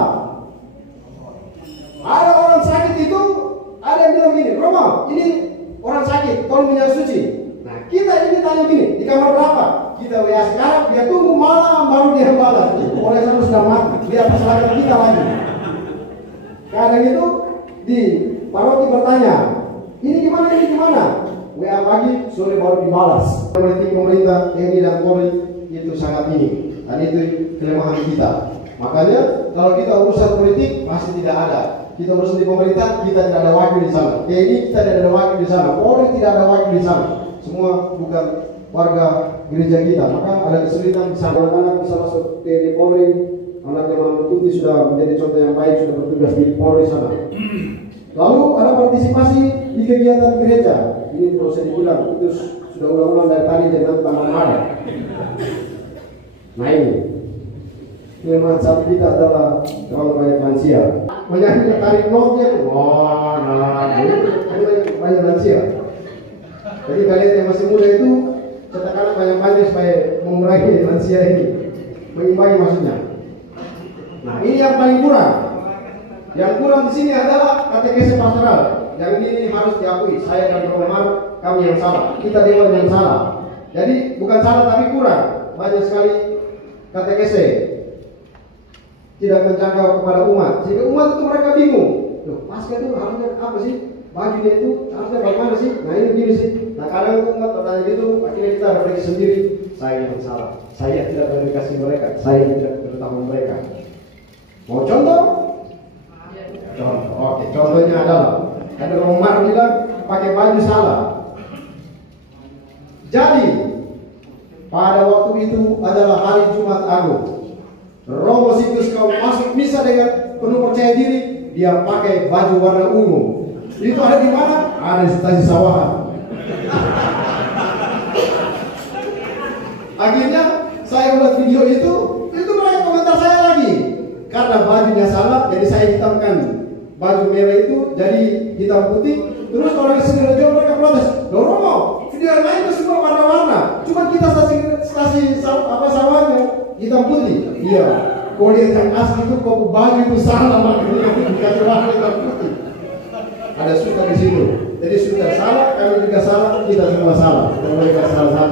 Ada orang sakit itu, ada yang bilang gini, Romo, ini orang sakit, tolong minyak suci. Nah kita ini tanya gini, di kamar berapa? Kita WA sekarang, dia tunggu malam baru dia balas. Oleh karena sudah mati, dia masyarakat kita lagi. Kadang itu di paroki bertanya, ini gimana? WA pagi, sore baru dibalas. Pemerintah, TNI dan Polri itu sangat ini, dan itu kelemahan kita. Makanya kalau kita urusan politik masih tidak ada. Kita urusan di pemerintah, kita tidak ada wakil di sana. TNI kita tidak ada wakil di sana. Polri tidak ada wakil di sana. Semua bukan warga gereja kita. Maka ada kesulitan di sana. Anak-anak bisa masuk TNI Polri. Anak yang mengikuti sudah menjadi contoh yang baik, sudah bertugas di Polri sana. Lalu ada partisipasi di kegiatan gereja. Ini tidak usah dibilang, itu sudah ulang-ulang dari tadi jangan tambah marah. Nah ini. Kelemahan saat kita adalah terlalu banyak lansia. Menyanyi tarik notnya, banyak lansia. Jadi kalian yang masih muda itu katakanlah banyak-banyak supaya mengurangi lansia ini, mengimbangi maksudnya. Nah ini yang paling kurang. Yang kurang di sini adalah katekesi pastoral. Yang ini harus diakui. Saya dan Romo Mar, kami yang salah. Kita dewan yang salah. Jadi bukan salah tapi kurang. Banyak sekali katekesi tidak menjangkau kepada umat, sehingga umat itu mereka bingung. Loh, pasca itu harusnya apa sih? Baginya itu harusnya bagaimana sih? Nah ini begini sih. Nah kadang itu umat bertanya gitu, akhirnya kita refleksi sendiri. Saya yang salah. Saya tidak mendekati mereka. Saya tidak bertamu mereka. Mau contoh? Contoh. Oke, contohnya adalah ada Romo Mar bilang pakai baju salah. Jadi pada waktu itu adalah hari Jumat Agung. Romo Situs kau masuk misa dengan penuh percaya diri, dia pakai baju warna ungu. Itu ada di mana? Ada di stasiun Sawahan. Akhirnya saya buat video itu mereka komentar saya lagi. Karena bajunya salah, jadi saya hitamkan baju merah itu jadi hitam putih. Terus orang kesini aja mereka protes. Romo, video yang lain itu semua warna-warna. Cuma kita stasi Sawahan hitam putih. Iya. Kalau lihat yang asli itu kok baju itu salah makanya dikasih warna hitam putih. Ada suka di situ. Jadi sudah salah, kami juga salah, kita semua salah. Dan mereka salah.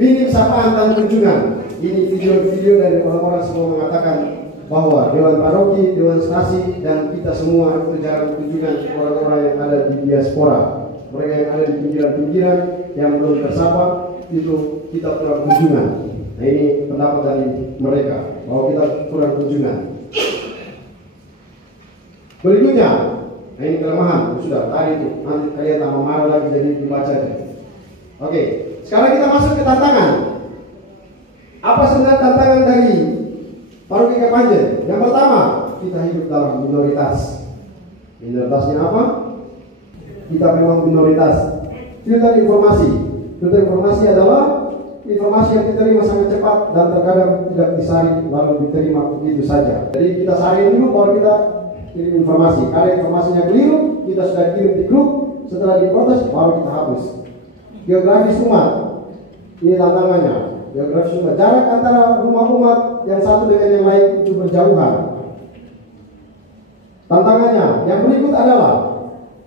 Minim sapaan dan kunjungan. Ini video-video dari orang-orang semua mengatakan bahwa Dewan Paroki, Dewan Stasi, dan kita semua itu jarang kunjungan orang-orang yang ada di diaspora. Mereka yang ada di pinggiran-pinggiran yang belum tersapa itu kita kurang kunjungan. Nah ini pendapat dari mereka bahwa kita kurang kunjungan. Berikutnya, nah ini kelemahan sudah tadi itu nanti kalian tambah marah lagi jadi dibaca aja. Oke, sekarang kita masuk ke tantangan. Apa sebenarnya tantangan dari Paroki Kepanjen? Yang pertama, kita hidup dalam minoritas. Minoritasnya apa? Kita memang minoritas. Filter informasi. Filter informasi adalah informasi yang diterima sangat cepat dan terkadang tidak disaring lalu diterima begitu saja. Jadi kita saring dulu baru kita kirim informasi. Kalau informasinya keliru, kita sudah kirim di grup. Setelah diprotes, baru kita hapus. Geografis umat. Ini tantangannya. Geografis umat. Jarak antara rumah umat yang satu dengan yang lain itu berjauhan. Tantangannya yang berikut adalah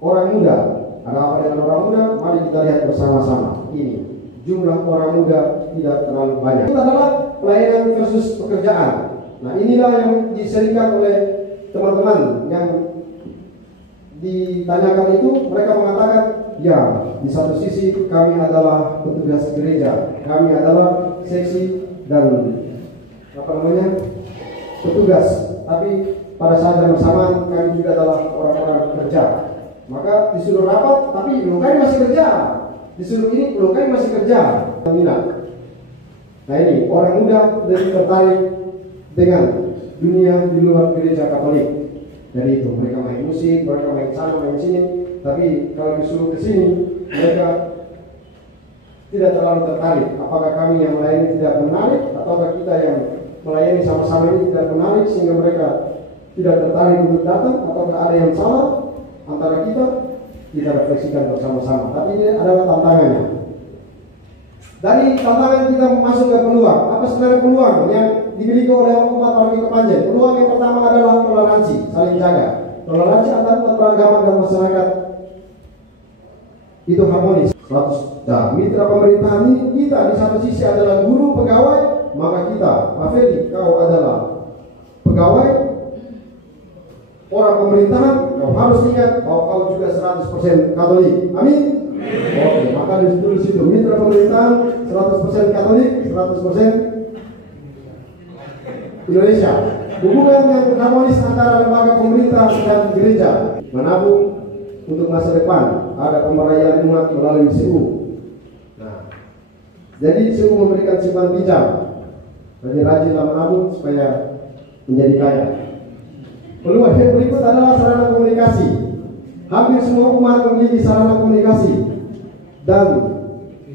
orang muda. Ada apa dengan orang muda? Mari kita lihat bersama-sama. Ini jumlah orang muda tidak terlalu banyak. Itu adalah pelayanan versus pekerjaan. Nah inilah yang diseringkan oleh teman-teman yang ditanyakan itu. Mereka mengatakan, ya di satu sisi kami adalah petugas gereja, kami adalah seksi dan petugas, tapi pada saat yang bersamaan kami juga adalah orang-orang bekerja. Maka disuruh rapat, tapi lo kan masih kerja. Disuruh ini, lo kan masih kerja. Nah ini orang muda lebih tertarik dengan dunia di luar gereja Katolik. Dari itu mereka main musik, mereka main sana, main sini. Tapi kalau disuruh ke sini, mereka tidak terlalu tertarik. Apakah kami yang melayani tidak menarik, ataukah kita yang melayani sama-sama ini tidak menarik sehingga mereka tidak tertarik untuk datang, ataukah ada yang salah antara kita refleksikan bersama-sama. Tapi ini adalah tantangannya. Dari tantangan kita masuk ke peluang. Apa sebenarnya peluang yang dimiliki oleh umat Paroki Kepanjen? Peluang yang pertama adalah toleransi, saling jaga. Toleransi antar umat beragama dan masyarakat itu harmonis. Nah, mitra pemerintahan ini kita di satu sisi adalah guru pegawai, maka kita, Pak Feli, kau adalah pegawai orang pemerintahan, kau harus ingat bahwa kau juga 100% Katolik. Amin. Oke, maka di situ mitra pemerintahan 100% Katolik, 100% Indonesia. Hubungan yang harmonis antara lembaga pemerintah dan gereja. Menabung untuk masa depan. Ada pemerayan umat melalui CU. Nah, jadi CU memberikan simpan pinjam. Jadi rajinlah menabung supaya menjadi kaya. Peluang yang berikut adalah sarana komunikasi. Hampir semua umat memiliki sarana komunikasi dan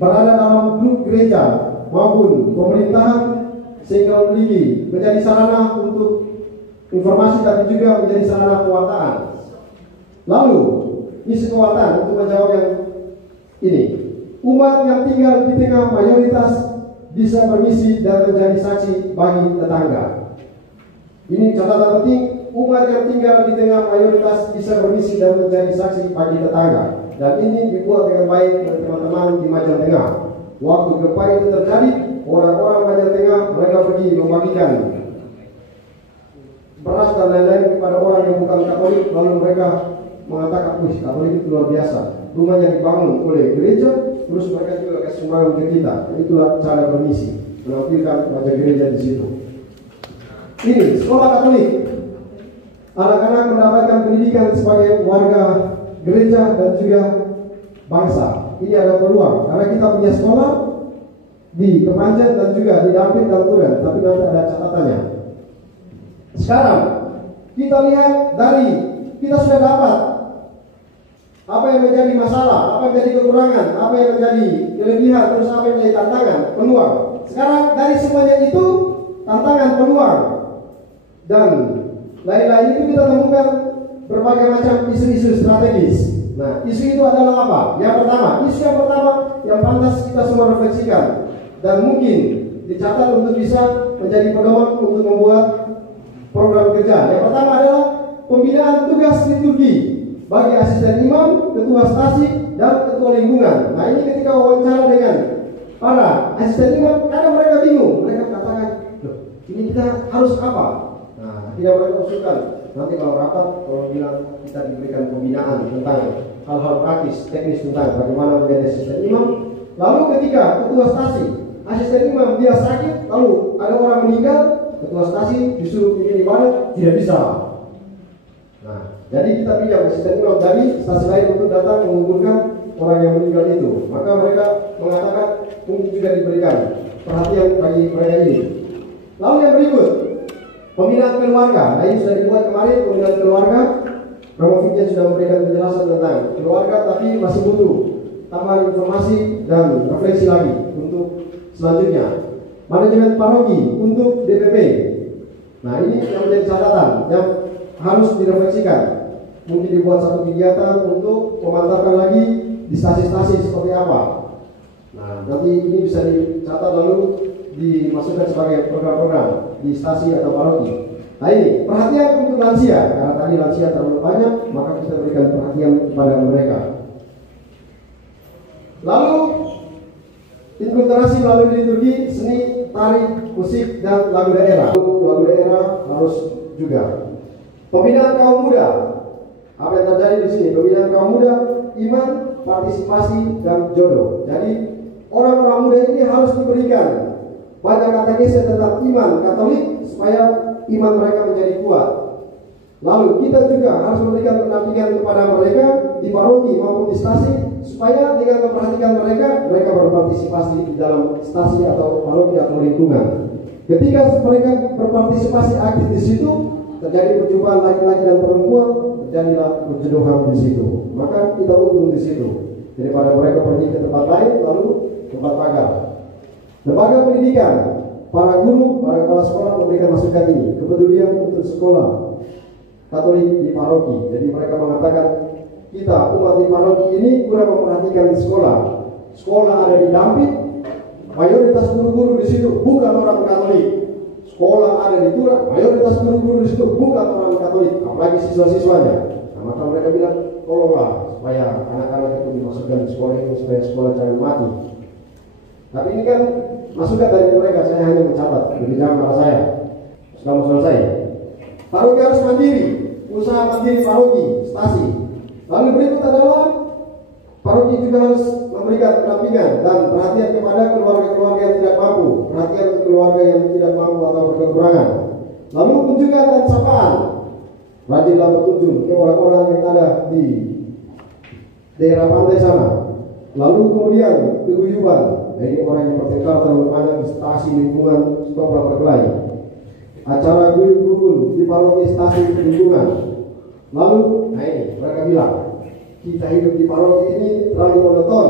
berada dalam grup gereja maupun pemerintahan sehingga memiliki menjadi sarana untuk informasi tapi juga menjadi sarana pewartaan. Lalu misi kekuatan untuk menjawab yang ini. Umat yang tinggal di tengah mayoritas bisa bermisi dan menjadi saksi bagi tetangga. Ini catatan penting. Umat yang tinggal di tengah mayoritas bisa bermisi dan menjadi saksi bagi tetangga. Dan ini dibuat dengan baik oleh teman-teman di Majang Tengah. Waktu gempa itu terjadi, orang-orang Majang Tengah mereka pergi membagikan beras dan lain-lain kepada orang yang bukan Katolik. Lalu mereka mengatakan, wih Katolik itu luar biasa. Rumah yang dibangun oleh gereja, terus mereka juga kasih sumbangan ke kita. Itulah cara bermisi, menampilkan wajah gereja di situ. Ini sekolah Katolik. Anak-anak mendapatkan pendidikan sebagai warga gereja dan juga bangsa. ini ada peluang karena kita punya sekolah di Kepanjen dan juga di Dampit dan Turen, tapi nanti ada catatannya. Sekarang kita lihat dari kita sudah dapat apa yang menjadi masalah, apa yang menjadi kekurangan, apa yang menjadi kelebihan, terus apa yang menjadi tantangan, peluang. Sekarang dari semuanya itu tantangan, peluang, dan lain-lain itu kita temukan berbagai macam isu-isu strategis. Nah, isu itu adalah apa? Yang pertama, isu yang pertama yang pantas kita semua refleksikan dan mungkin dicatat untuk bisa menjadi pedoman untuk membuat program kerja. Yang pertama adalah pembinaan tugas liturgi bagi asisten imam, ketua stasi, dan ketua lingkungan. Nah, ini ketika wawancara dengan para asisten imam, kadang mereka bingung. Mereka katakan, loh, ini kita harus apa? Nah, tidak mereka usulkan. Nanti kalau rapat, kalau bilang kita diberikan pembinaan tentang hal-hal praktis, teknis tentang bagaimana menjadi asisten imam. Lalu ketika ketua stasi, asisten imam dia sakit, lalu ada orang meninggal, ketua stasi disuruh bikin ibadah, tidak bisa. Nah, jadi kita pinjam asisten imam dari stasi lain untuk datang mengumpulkan orang yang meninggal itu. Maka mereka mengatakan mungkin juga diberikan perhatian bagi mereka ini. Lalu yang berikut, pembinaan keluarga. Nah, ini sudah dibuat kemarin, pembinaan keluarga. Romo Fikir sudah memberikan penjelasan tentang keluarga, tapi masih butuh tambahan informasi dan refleksi lagi untuk selanjutnya. Manajemen paroki untuk DPP. Nah, ini yang menjadi catatan yang harus direfleksikan. Mungkin dibuat satu kegiatan untuk memantapkan lagi di stasi-stasi seperti apa. Nah, nanti ini bisa dicatat lalu dimasukkan sebagai program-program di stasi atau paroki. Nah, ini perhatian untuk lansia, karena tadi lansia terlalu banyak, maka kita berikan perhatian kepada mereka. Lalu inkulturasi melalui liturgi, seni, tari, musik, dan lagu daerah. Lagu daerah harus juga. Pembinaan kaum muda. Apa yang terjadi di sini? Pembinaan kaum muda, iman, partisipasi, dan jodoh. Jadi orang-orang muda ini harus diberikan banyak katekese tentang iman Katolik supaya iman mereka menjadi kuat. Lalu kita juga harus memberikan pendampingan kepada mereka di paroki maupun di stasi supaya dengan memperhatikan mereka berpartisipasi di dalam stasi atau paroki atau lingkungan. Ketika mereka berpartisipasi aktif di situ, terjadi perjumpaan laki-laki dan perempuan, terjadilah perjodohan di situ. Maka kita untung di situ. Daripada mereka pergi ke tempat lain lalu tempat magang. Lembaga pendidikan, para guru, para kepala sekolah memberikan masukan ini, kepedulian untuk sekolah Katolik di paroki. Jadi mereka mengatakan kita umat di paroki ini kurang memperhatikan di sekolah. Sekolah ada di Dampit, mayoritas guru-guru di situ bukan orang Katolik. Sekolah ada di Turen, mayoritas guru-guru di situ bukan orang Katolik, apalagi siswa-siswanya. Nah, maka mereka bilang, tolonglah supaya anak-anak itu dimasukkan di sekolah ini supaya sekolah jangan mati. Tapi ini kan masukan dari mereka, saya hanya mencatat dari zaman saya. Sudah mau selesai. Paroki harus mandiri, usaha mandiri paroki, stasi. Lalu berikut adalah paroki juga harus memberikan pendampingan dan perhatian kepada keluarga-keluarga yang tidak mampu, perhatian ke keluarga yang tidak mampu atau berkekurangan. Lalu kunjungan dan sapaan, rajinlah berkunjung ke orang-orang yang ada di daerah pantai sana. Lalu kemudian keguyuban, jadi orang yang bertengkar terlalu banyak di stasi lingkungan, stoplah berkelahi. Acara guyub rukun di paroki stasi lingkungan. Lalu, nah ini mereka bilang, kita hidup di paroki ini terlalu monoton.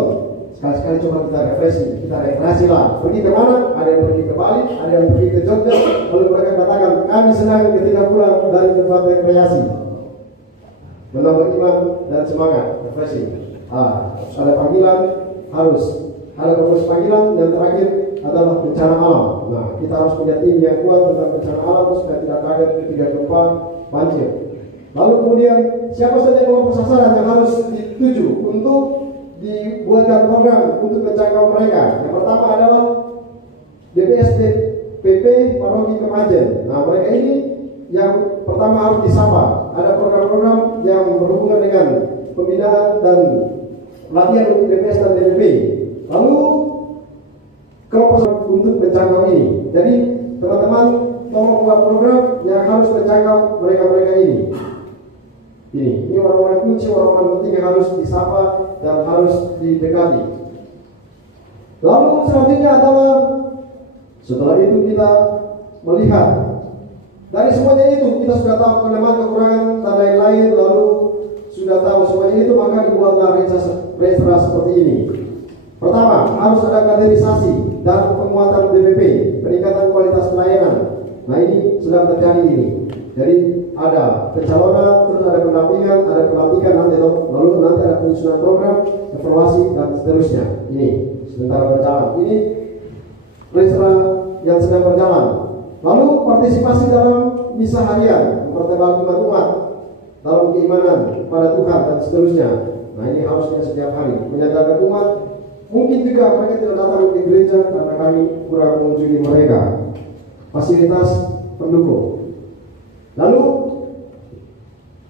Sekali-sekali coba kita refleksi, kita rekreasi lah. Pergi ke mana? Ada yang pergi ke Bali, ada yang pergi ke Jogja. Lalu mereka katakan, kami senang ketika pulang dari tempat rekreasi. Menambah iman dan semangat, refleksi. Ada panggilan, harus ada proses panggilan, dan terakhir adalah bencana alam. Nah, kita harus punya tim yang kuat tentang bencana alam supaya tidak kaget ketika gempa, banjir. Lalu kemudian siapa saja kelompok sasaran yang harus dituju untuk dibuatkan program untuk menjangkau mereka. Yang pertama adalah DPS PP Paroki Kepanjen. Nah, mereka ini yang pertama harus disapa. Ada program-program yang berhubungan dengan pembinaan dan pelatihan untuk DPS dan DPP. Lalu kelompok untuk menjangkau ini. Jadi teman-teman tolong buat program yang harus menjangkau mereka-mereka ini. Ini orang-orang kunci, orang-orang penting yang harus disapa dan harus didekati. Lalu selanjutnya adalah setelah itu kita melihat dari semuanya itu kita sudah tahu kelemahan, kekurangan dan lain-lain, lalu sudah tahu semuanya itu, maka dibuatlah restra seperti ini. Pertama, harus ada kaderisasi dan penguatan DPP, peningkatan kualitas pelayanan. Nah, ini sedang terjadi ini. Jadi ada pencalonan, terus ada pendampingan, ada pelantikan nanti, lalu nanti ada penyusunan program, evaluasi dan seterusnya. Ini sementara berjalan. Ini restra yang sedang berjalan. Lalu partisipasi dalam misa harian, mempertebal umat dalam keimanan pada Tuhan dan seterusnya. Nah, ini harusnya setiap hari menyatakan umat. Mungkin juga mereka tidak datang ke gereja karena kami kurang mengunjungi mereka. Fasilitas pendukung. Lalu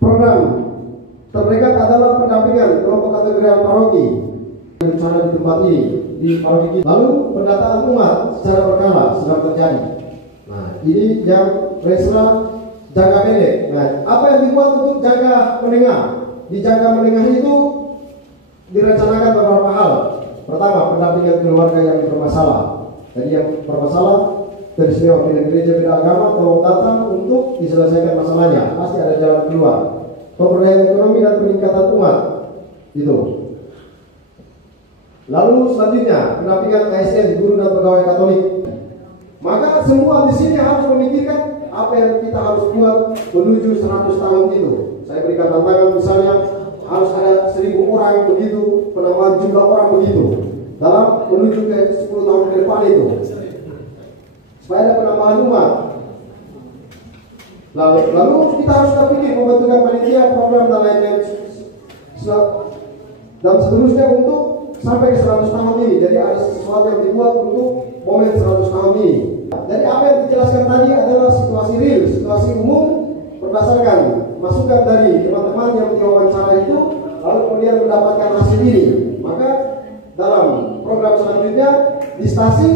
program terdekat adalah pendampingan kelompok kategorial paroki yang rencana di tempat ini di paroki kita. Lalu pendataan umat secara berkala sedang terjadi. Nah, ini yang restra jangka pendek. Nah, apa yang dibuat untuk jangka menengah? Di jangka menengah itu direncanakan beberapa hal. Pertama, pendampingan keluarga yang bermasalah. Jadi yang bermasalah dari semua gereja beda agama tolong datang untuk diselesaikan masalahnya. Pasti ada jalan keluar. Pemberdayaan ekonomi dan peningkatan umat itu. Lalu selanjutnya pendampingan ASN, guru dan pegawai Katolik. Maka semua di sini harus memikirkan apa yang kita harus buat menuju 100 tahun itu. Saya berikan tantangan misalnya harus ada 1000 orang begitu, penambahan jumlah orang begitu dalam menuju ke 10 tahun ke depan itu, supaya ada penambahan umat. Lalu kita harus berpikir membentukkan panitia, program dan lain-lain dan seterusnya untuk sampai ke 100 tahun ini. Jadi ada sesuatu yang dibuat untuk momen 100 tahun ini. Jadi apa yang dijelaskan tadi adalah situasi real, situasi umum berdasarkan masukan dari teman-teman yang diwawancara itu, lalu kemudian mendapatkan hasil ini. Maka dalam program selanjutnya di stasi,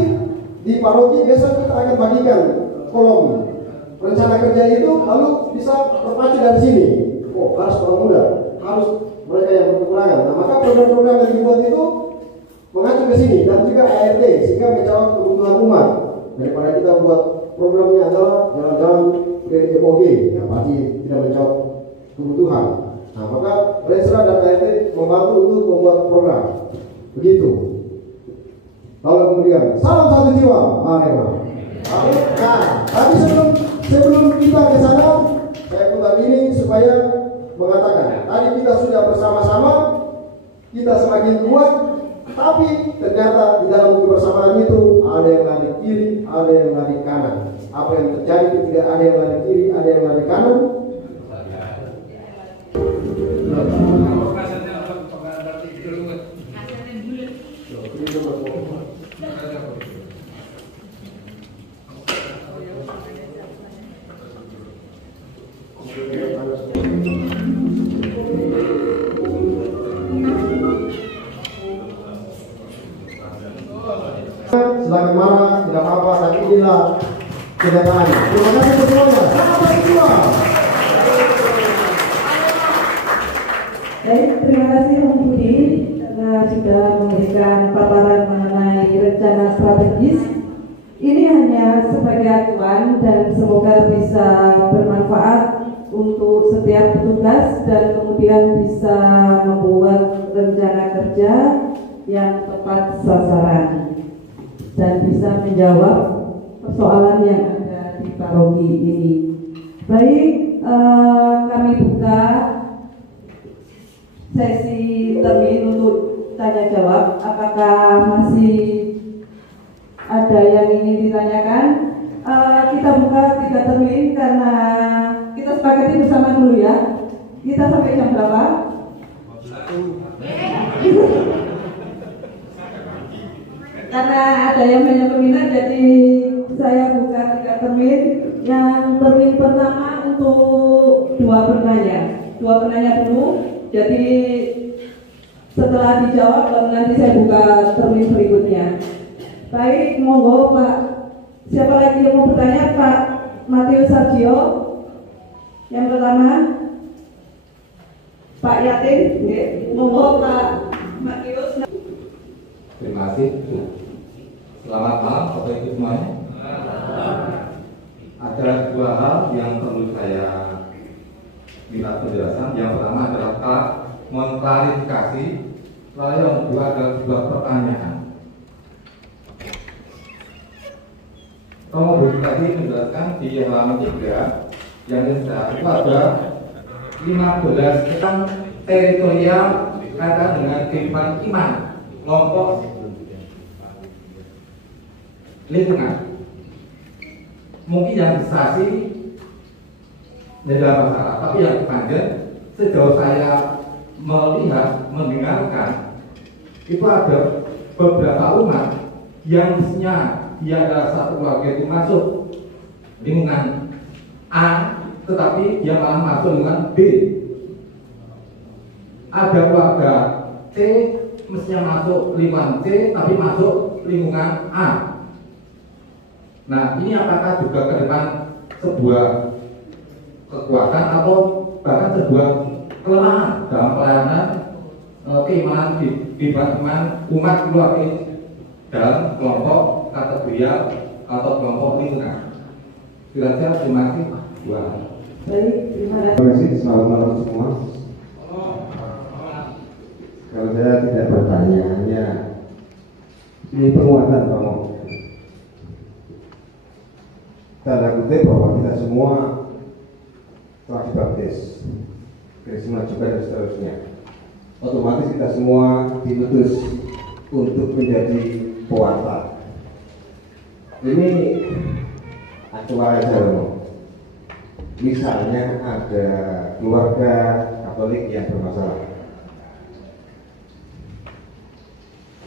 di paroki, besok kita akan bagikan kolom rencana kerja itu, lalu bisa terpacu dari sini. Oh, harus orang muda, harus mereka yang berkekurangan. Nah, maka program-program yang dibuat itu mengacu ke sini dan juga ART sehingga menjawab kebutuhan umat. Daripada kita buat programnya adalah jalan-jalan ke MOG, ya pasti tidak menjawab kebutuhan. Nah, maka restra dan ART membantu untuk membuat program. Begitu. Lalu kemudian salam satu jiwa, mari. Nah, tapi sebelum kita ke sana, saya putar ini supaya mengatakan, tadi kita sudah bersama-sama, kita semakin kuat, tapi ternyata di dalam kebersamaan itu ada yang lari kiri, ada yang lari kanan. Apa yang terjadi ketika ada yang lari kiri, ada yang lari kanan? Silakan marah, tidak apa-apa, tapi inilah kenyataan. Terima kasih semuanya. Selamat berjuang. Baik, terima kasih Om Budi karena sudah memberikan paparan mengenai rencana strategis. Ini hanya sebagai acuan dan semoga bisa bermanfaat untuk setiap petugas dan kemudian bisa membuat rencana kerja yang tepat sasaran dan bisa menjawab persoalan yang ada di paroki ini. Baik, kami buka sesi termin untuk tanya jawab. Apakah masih ada yang ingin ditanyakan? Kita buka 3 termin karena kita sepakati bersama dulu ya. Kita sampai jam berapa? Karena ada yang banyak peminat, jadi saya buka 3 termin. Yang termin pertama untuk 2 penanya dulu. Jadi setelah dijawab baru nanti saya buka termin berikutnya. Baik, monggo Pak. Siapa lagi yang mau bertanya? Pak Matius Sarjio yang pertama. Pak Yatin, mohon Pak Matius. Terima kasih. Selamat malam Bapak Ibu semuanya. Ada dua hal yang perlu saya minta penjelasan. Yang pertama adalah mengklarifikasi, lalu yang kedua adalah sebuah pertanyaan. Romo Budi tadi menjelaskan di halaman 3 yang kedua itu ada 15 tentang teritorial kaitan dengan kehidupan iman, kelompok, lingkungan. Mungkin yang disasi tidak masalah, tapi yang panjang sejauh saya melihat, mendengarkan itu ada beberapa umat yang mestinya dia adalah satu keluarga itu masuk lingkungan A, tetapi dia malah masuk lingkungan B. Ada keluarga C mestinya masuk lingkungan C, tapi masuk lingkungan A. Nah, ini apakah juga ke depan sebuah kekuatan atau bahkan sebuah kelemahan dalam pelayanan keimanan di umat keluarga dalam kelompok kategorial atau kelompok lingkungan? Kira-kira terima kasih. Baik, terima kasih. Selamat malam semua. Kalau saya tidak bertanya, hanya ini penguatan Romo. Tanda kutip bahwa kita semua telah dibaptis, Krisma juga dan seterusnya. Otomatis kita semua diutus untuk menjadi pewarta. Ini aktual aja Romo. Misalnya ada keluarga Katolik yang bermasalah.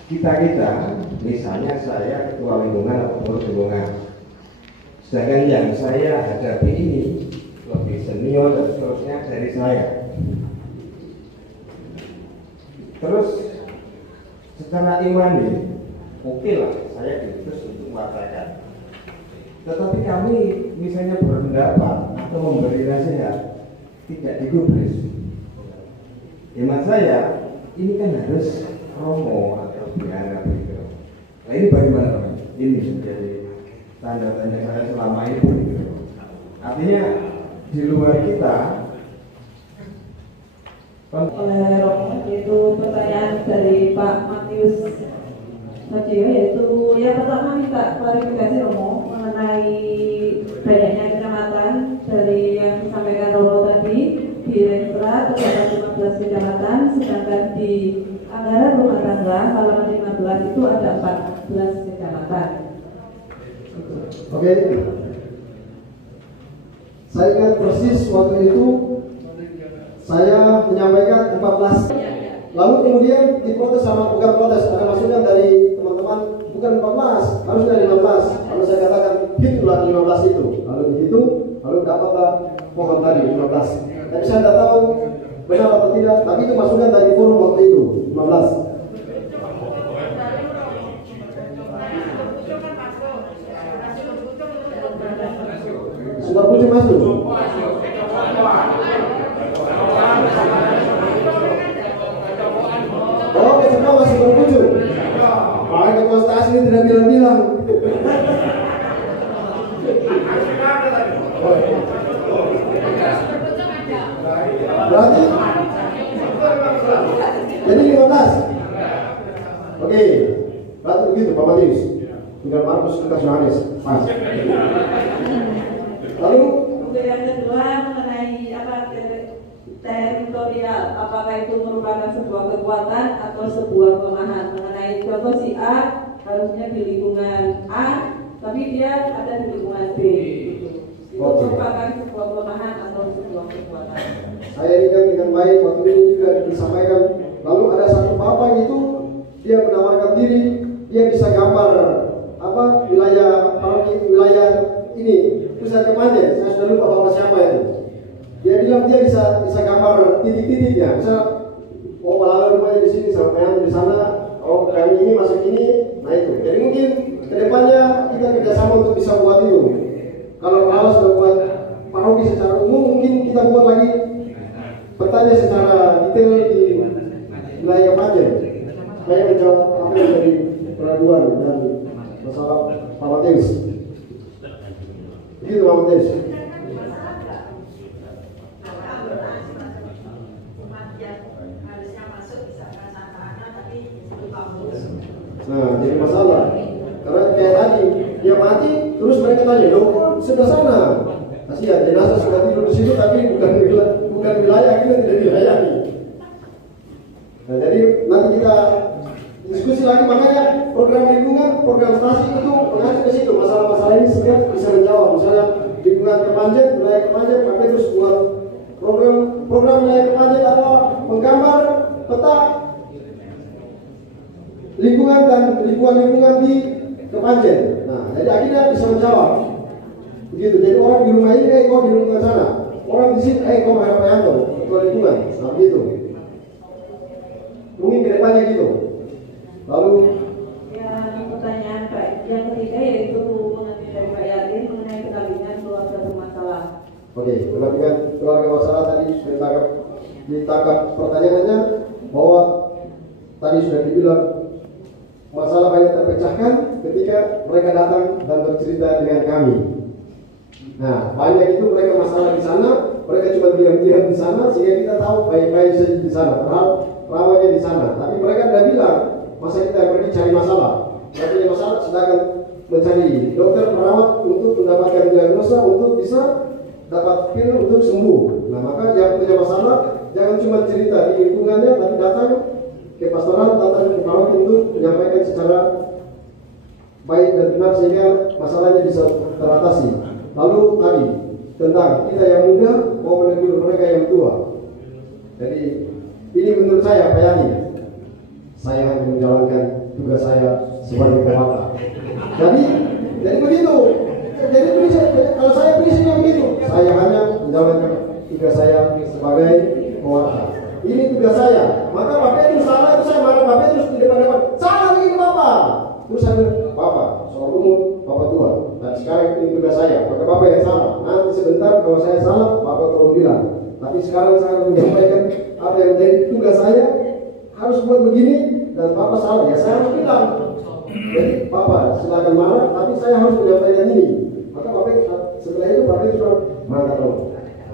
Kita misalnya saya ketua lingkungan atau pengurus lingkungan. Sedangkan yang saya hadapi ini lebih senior dan seterusnya dari saya. Terus secara imani, oke lah saya diutus untuk mengatakan. Tetapi kami misalnya berpendapat atau memberi nasihat tidak digubris. Hemat saya, ini kan harus Romo atau biara begitu. Nah ini bagaimana Romo? Ini menjadi tanda tanya saya selama ini begitu. Artinya di luar kita oleh Romo, itu pertanyaan dari Pak Matius Sadio, yaitu yang pertama minta klarifikasi Romo mengenai banyaknya kecamatan. Dari yang disampaikan Romo tadi, di Renstra terdapat 15 kecamatan, sedangkan di anggaran rumah tangga halaman 15 itu ada 14 kecamatan. Oke. Saya ingat persis waktu itu saya menyampaikan 14. Lalu kemudian diprotes sama, bukan protes, ada masukan dari teman-teman, bukan 14, harusnya 15. Lalu saya katakan hitunglah 15 itu. Lalu begitu, lalu dapatlah pohon tadi 15. Tapi saya tidak tahu benar atau tidak, tapi itu masukan dari forum waktu itu 15. Sudah pucuk masuk. Oh, kita masih berpucuk. Makanya konstasi ini tidak bilang-bilang. Berarti jadi 15. Oke, berarti begitu Pak Matius. Tinggal Markus Lukas Yohanes. Mas. Lalu yang kedua mengenai teritorial, apakah itu merupakan sebuah kekuatan atau sebuah kelemahan? Mengenai contoh si A harusnya di lingkungan A, tapi dia ada di lingkungan B. Itu merupakan sebuah kelemahan atau sebuah kekuatan? Saya ingat dengan baik waktu ini juga disampaikan. Lalu ada satu bapak itu dia menawarkan diri, dia bisa gambar wilayah wilayah ini. Terus saya kemana? Saya sudah lupa bapak siapa itu. Dia bilang dia bisa gambar titik-titiknya. Misal, oh lalu rumahnya di sini, sampai di sana, oh kami ini masuk ini, nah itu. Jadi mungkin kedepannya kita kerjasama untuk bisa buat itu. Kalau sudah buat paroki secara umum, mungkin kita buat lagi petanya secara Matius. Begitu Pak Matius. Nah, jadi masalah. Karena kayak tadi, dia mati, terus mereka tanya, loh, sebelah sana. Kasihan, jenazah sudah tidur di situ, tapi bukan wilayah kita tidak dilayani. Nah, jadi nanti kita diskusi lagi, makanya program lingkungan, program stasi itu mengacu ke situ. Masalah-masalah ini setiap bisa menjawab. Misalnya lingkungan Kepanjen, wilayah Kepanjen, maka terus buat program wilayah Kepanjen adalah menggambar peta lingkungan dan lingkungan di Kepanjen. Nah, jadi akhirnya bisa menjawab. Begitu. Jadi orang di rumah ini, kau di lingkungan sana. Orang di sini, kau Harapayanto, ketua lingkungan. Nah, begitu. Mungkin ke depannya gitu. Lalu yang pertanyaan yang ketiga yaitu mengenai dari Pak Yadin mengenai pendampingan keluarga bermasalah. Oke, pendampingan keluarga bermasalah tadi sudah ditangkap pertanyaannya bahwa tadi sudah dibilang masalah banyak terpecahkan ketika mereka datang dan bercerita dengan kami. Nah, banyak itu mereka masalah di sana, mereka cuma diam-diam di sana sehingga kita tahu baik-baik saja di sana. Padahal rawatnya di sana. Tapi mereka tidak bilang masa kita pergi cari masalah. Mereka punya masalah sedangkan mencari dokter perawat untuk mendapatkan diagnosa untuk bisa dapat pil untuk sembuh. Nah, maka yang punya masalah jangan cuma cerita di lingkungannya, tapi datang ke pastoral, datang ke perawat untuk menyampaikan secara baik dan benar sehingga masalahnya bisa teratasi. Lalu tadi tentang kita yang muda mau menegur mereka yang tua. Jadi ini menurut saya Pak Yani, saya hanya menjalankan tugas saya sebagai pewarta. Jadi begitu. Jadi kalau saya prinsipnya begitu, saya hanya menjalankan tugas saya sebagai pewarta. Ini tugas saya. Maka Bapak itu salah, itu saya marah Bapak terus di depan-depan. Salah ini Bapak. Terus saya bilang, Bapak, soal umum Bapak tua. Nah sekarang ini tugas saya. Maka Bapak yang salah. Nanti sebentar kalau saya salah, Bapak tolong bilang. Tapi sekarang saya menyampaikan apa yang menjadi tugas saya harus buat begini dan Bapak salah. Ya saya harus bilang. Jadi Bapak silakan marah, tapi saya harus menyampaikan ini. Maka Bapak setelah itu Bapak itu marah dong.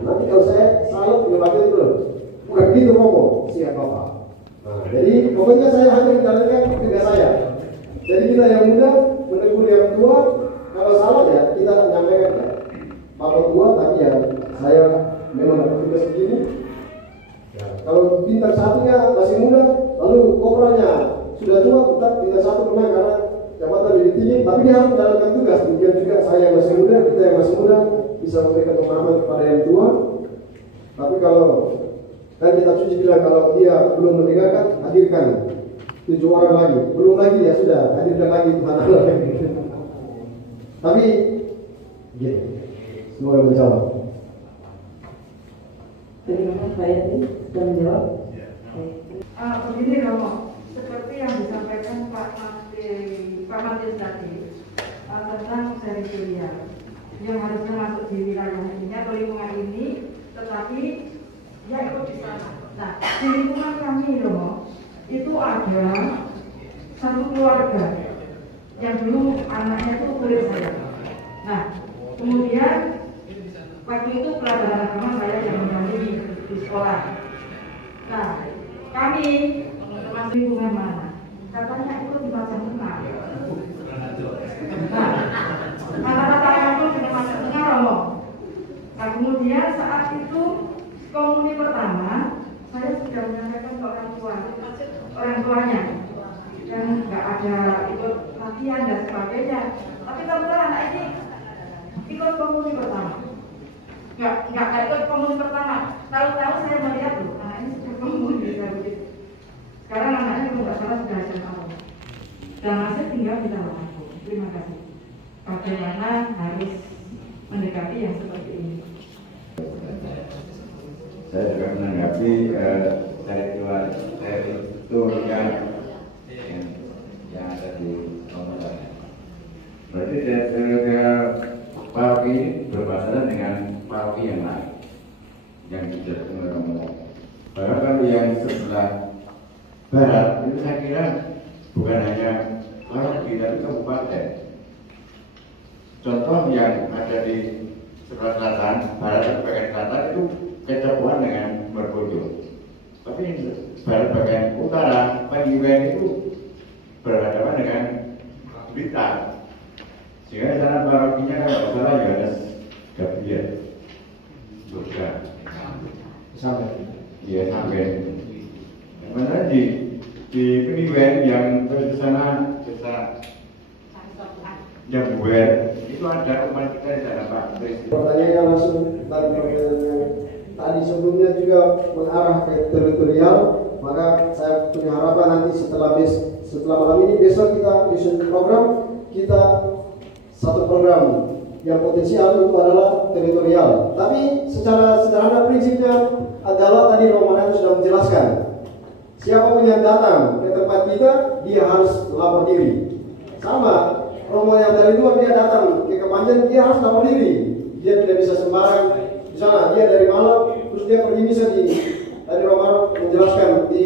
Nanti kalau saya salah, Bapak itu bukan gitu Romo, siap Bapak. Nah, jadi pokoknya saya hanya menjalankan tugas saya. Jadi kita yang muda menegur yang tua, kalau salah ya kita menyampaikan ya. Bapak tua tapi ya saya memang dapat tugas begini. Ya, kalau bintang satunya masih muda, lalu kopralnya sudah tua, tetap bintang satu menang karena jabatan lebih tinggi, tapi dia harus menjalankan tugas. Demikian juga saya yang masih muda, kita yang masih muda bisa memberikan pemahaman kepada yang tua. Tapi kalau dan kitab suci bilang kalau dia belum mendengarkan, hadirkan 7 orang lagi. Belum lagi ya sudah, hadirkan lagi Tuhan Allah. Tapi gitu. Semoga menjawab. Terima kasih Pak Yadin sudah menjawab. Begini Romo, seperti yang disampaikan Pak Matius tadi tentang teritorial yang harusnya masuk di wilayah ini atau lingkungan ini, tetapi dia ikut di sana. Nah, di lingkungan kami Romo itu ada satu keluarga yang dulu anaknya itu kulit saya. Nah, kemudian waktu itu pelajaran agama saya yang mendampingi di sekolah. Nah, kami termasuk lingkungan mana? Katanya itu di Macam Tengah. Nah, kata-kata itu di Macam Tengah Romo. Nah, kemudian saat itu komuni pertama saya sudah menyampaikan ke orang tuanya dan nggak ada ikut latihan dan sebagainya. Tapi kebetulan anak ini ikut komuni pertama. Nggak ikut komuni pertama. Tahu-tahu saya melihat loh, anak ini sudah komuni bisa begitu. Sekarang anaknya kalau nggak salah sudah SMA dan masih tinggal di Tawanganku. Terima kasih. Bagaimana harus mendekati yang seperti ini? Saya juga menanggapi teritorial yang ada di komunitas. Berarti teritorial paroki ini berbatasan dengan paroki yang lain yang tidak ngomong. Bahkan yang sebelah barat itu saya kira bukan hanya paroki tapi kabupaten. Contoh yang ada di sebelah selatan, barat dan bagian selatan itu kecapuan dengan Merkurio. Tapi barat bagian utara, Panyuwen itu berhadapan dengan Blitar. Sehingga di sana parokinya kalau salah Yohanes Gabriel. Surga. Sampai. Iya sampai. Mana di Panyuwen yang di sana Jambuer itu ada umat kita di sana Pak. Pertanyaannya langsung dari pertanyaan yang tadi sebelumnya juga mengarah ke teritorial, maka saya punya harapan nanti setelah malam ini besok kita mission program kita satu program yang potensial itu adalah teritorial. Tapi secara sederhana prinsipnya adalah tadi Roman sudah menjelaskan. Siapapun yang datang ke tempat kita, dia harus lapor diri. Sama, Romo yang dari luar dia datang ke Kepanjen, dia harus lapor diri. Dia tidak bisa sembarang. Misalnya dia dari Malang, terus dia pergi bisa tadi Romo menjelaskan di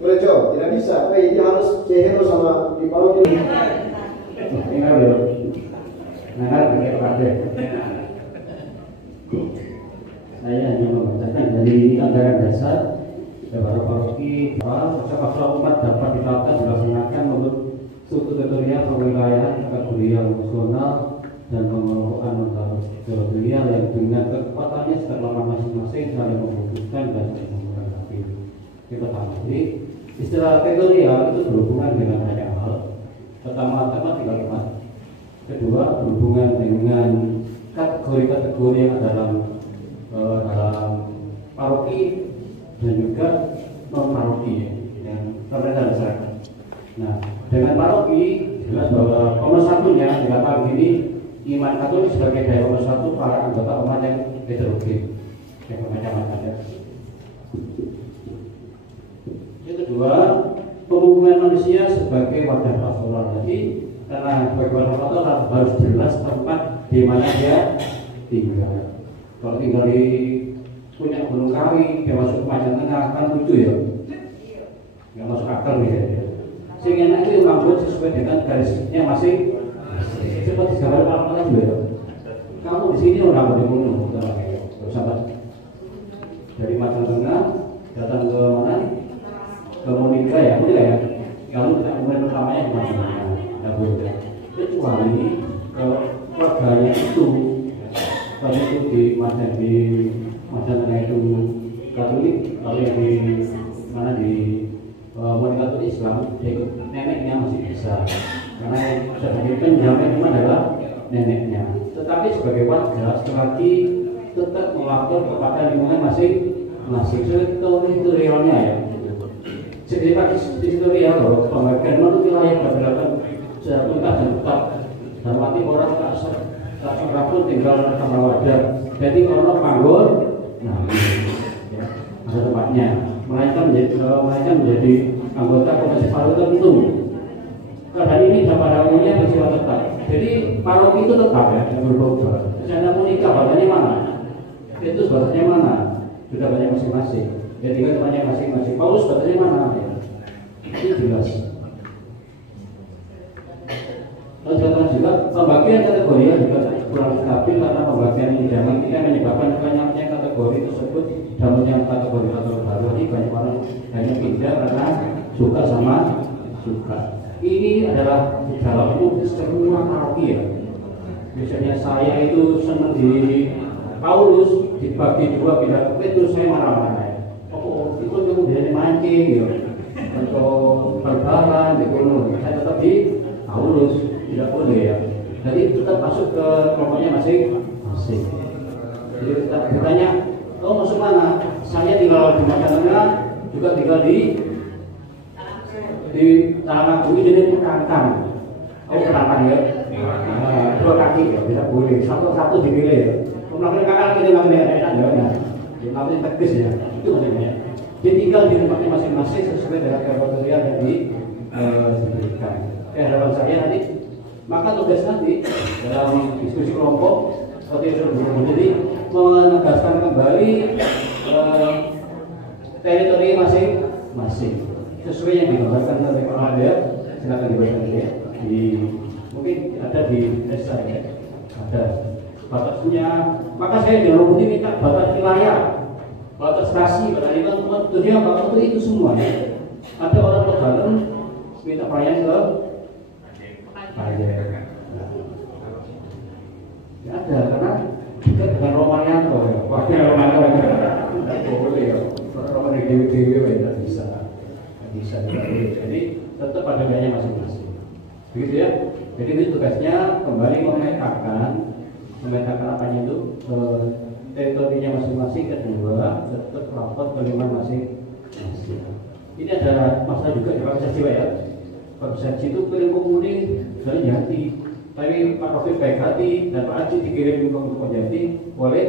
Gerejo, tidak bisa. Dia harus cehero sama di Palu. Saya hanya membacakan dari anggaran dasar beberapa paroki bahwa pasca umat dapat dilakukan dilaksanakan menurut struktur teritorial kewilayahan, kategorial nasional dan pengelolaan antar teritorial yang dengan kekuatannya secara masing-masing saling membutuhkan dan saling melengkapi. Kita paham. Jadi istilah teritorial itu berhubungan dengan banyak hal. Pertama-tama tiga umat. Kedua berhubungan dengan kategori-kategori yang dalam paroki dan juga non paroki yang pemerintah masyarakat. Nah, dengan paroki jelas bahwa nomor satunya dikatakan begini, iman Katolik sebagai daya nomor satu para anggota umat yang heterogen, yang bermacam-macam ya. Yang kedua, penghubungan manusia sebagai wadah pastoral. Jadi karena sebagai wadah pastoral harus jelas tempat di mana dia tinggal. Kalau tinggal di punya Gunung Kawi, dia masuk ke Panjang Tengah kan lucu ya, nggak masuk akal ya. Sehingga itu rambut sesuai dengan garisnya masing. Seperti gambar malam juga ya. Kamu di sini orang di gunung, sahabat. Dari Panjang Tengah datang ke mana? Ke Monika ya, udah ya. Kalau kita mulai pertamanya di Panjang Tengah, nggak boleh. Kecuali keluarganya itu. Kalau itu di Panjang Tengah itu Katolik, kalau yang di mana di Monika Katolik Islam, dia ikut neneknya masih bisa, karena yang sebagai penjamin cuma adalah neneknya. Tetapi sebagai warga, sekali lagi tetap melapor kepada lingkungan masing-masing. Teritorialnya ya. Jadi teritorial loh, pembagian mana wilayah berdasarkan secara tuntas dan tetap. Dan mati orang tak pun tinggal sama wadah. Jadi kalau panggul, nah ya, ada tempatnya. Melainkan menjadi anggota komisi paroki tertentu. Keadaan ini pada umumnya bersifat tetap. Jadi paroki itu tetap ya, yang berubah. Misalnya mau nikah, badannya mana? Itu badannya mana? Sudah banyak masing-masing. Jadi kan banyak masing-masing. Paulus badannya mana? Ya. Itu jelas. Lalu juga pembagian kategori juga kurang stabil karena pembagian ini zaman ini menyebabkan banyaknya kategori tersebut dalam yang kategori baru ini banyak orang hanya pindah karena suka sama suka. Ini adalah dalam semua paroki ya. Misalnya saya itu senang di Paulus dibagi dua pindah ke Petrus, saya marah-marah ya. Oh itu kemudian mancing ya. Untuk berbalan di gunung, saya tetap di Paulus. Tidak boleh ya. Jadi tetap masuk ke kelompoknya masing-masing. Jadi kita bertanya, oh masuk mana? Saya tinggal di Panjang Tengah, juga tinggal di Tanah Bumi, jadi perangkang. Oh perangkang ya. Nah, dua kaki ya, tidak boleh. Satu dipilih ya. Kemudian kakak kita namanya enak ya. Namanya teknis ya. Itu maksudnya. Dia tinggal di tempatnya masing-masing sesuai dengan kriteria yang diberikan. Harapan saya nanti. Maka tugas nanti dalam diskusi kelompok seperti itu jadi menegaskan kembali teritori masing-masing sesuai yang digambarkan oleh Pak Mada. Silakan dibaca ya. Mungkin ada di desa ya. ada batasnya. Maka saya di Romo ini minta batas wilayah, batas stasi, batas itu tentunya batas itu semua. Ada orang ke dalam minta pelayan ke Panjang. Ya ada, karena dekat dengan Romanyanto ya. Wakil Romanyanto tidak boleh ya. Roman di Dewi tidak bisa. Jadi tetap ada gayanya masing-masing. Begitu ya. Jadi ini tugasnya kembali memetakan apanya itu teritorinya masing-masing. Kedua tetap lapor kelima masing-masing. Ini ada masalah juga di Persepsi ya. Persepsi itu kirim komuni dari Jati. Tapi Pak Rofi baik hati dan Pak Haji dikirim ke Jati boleh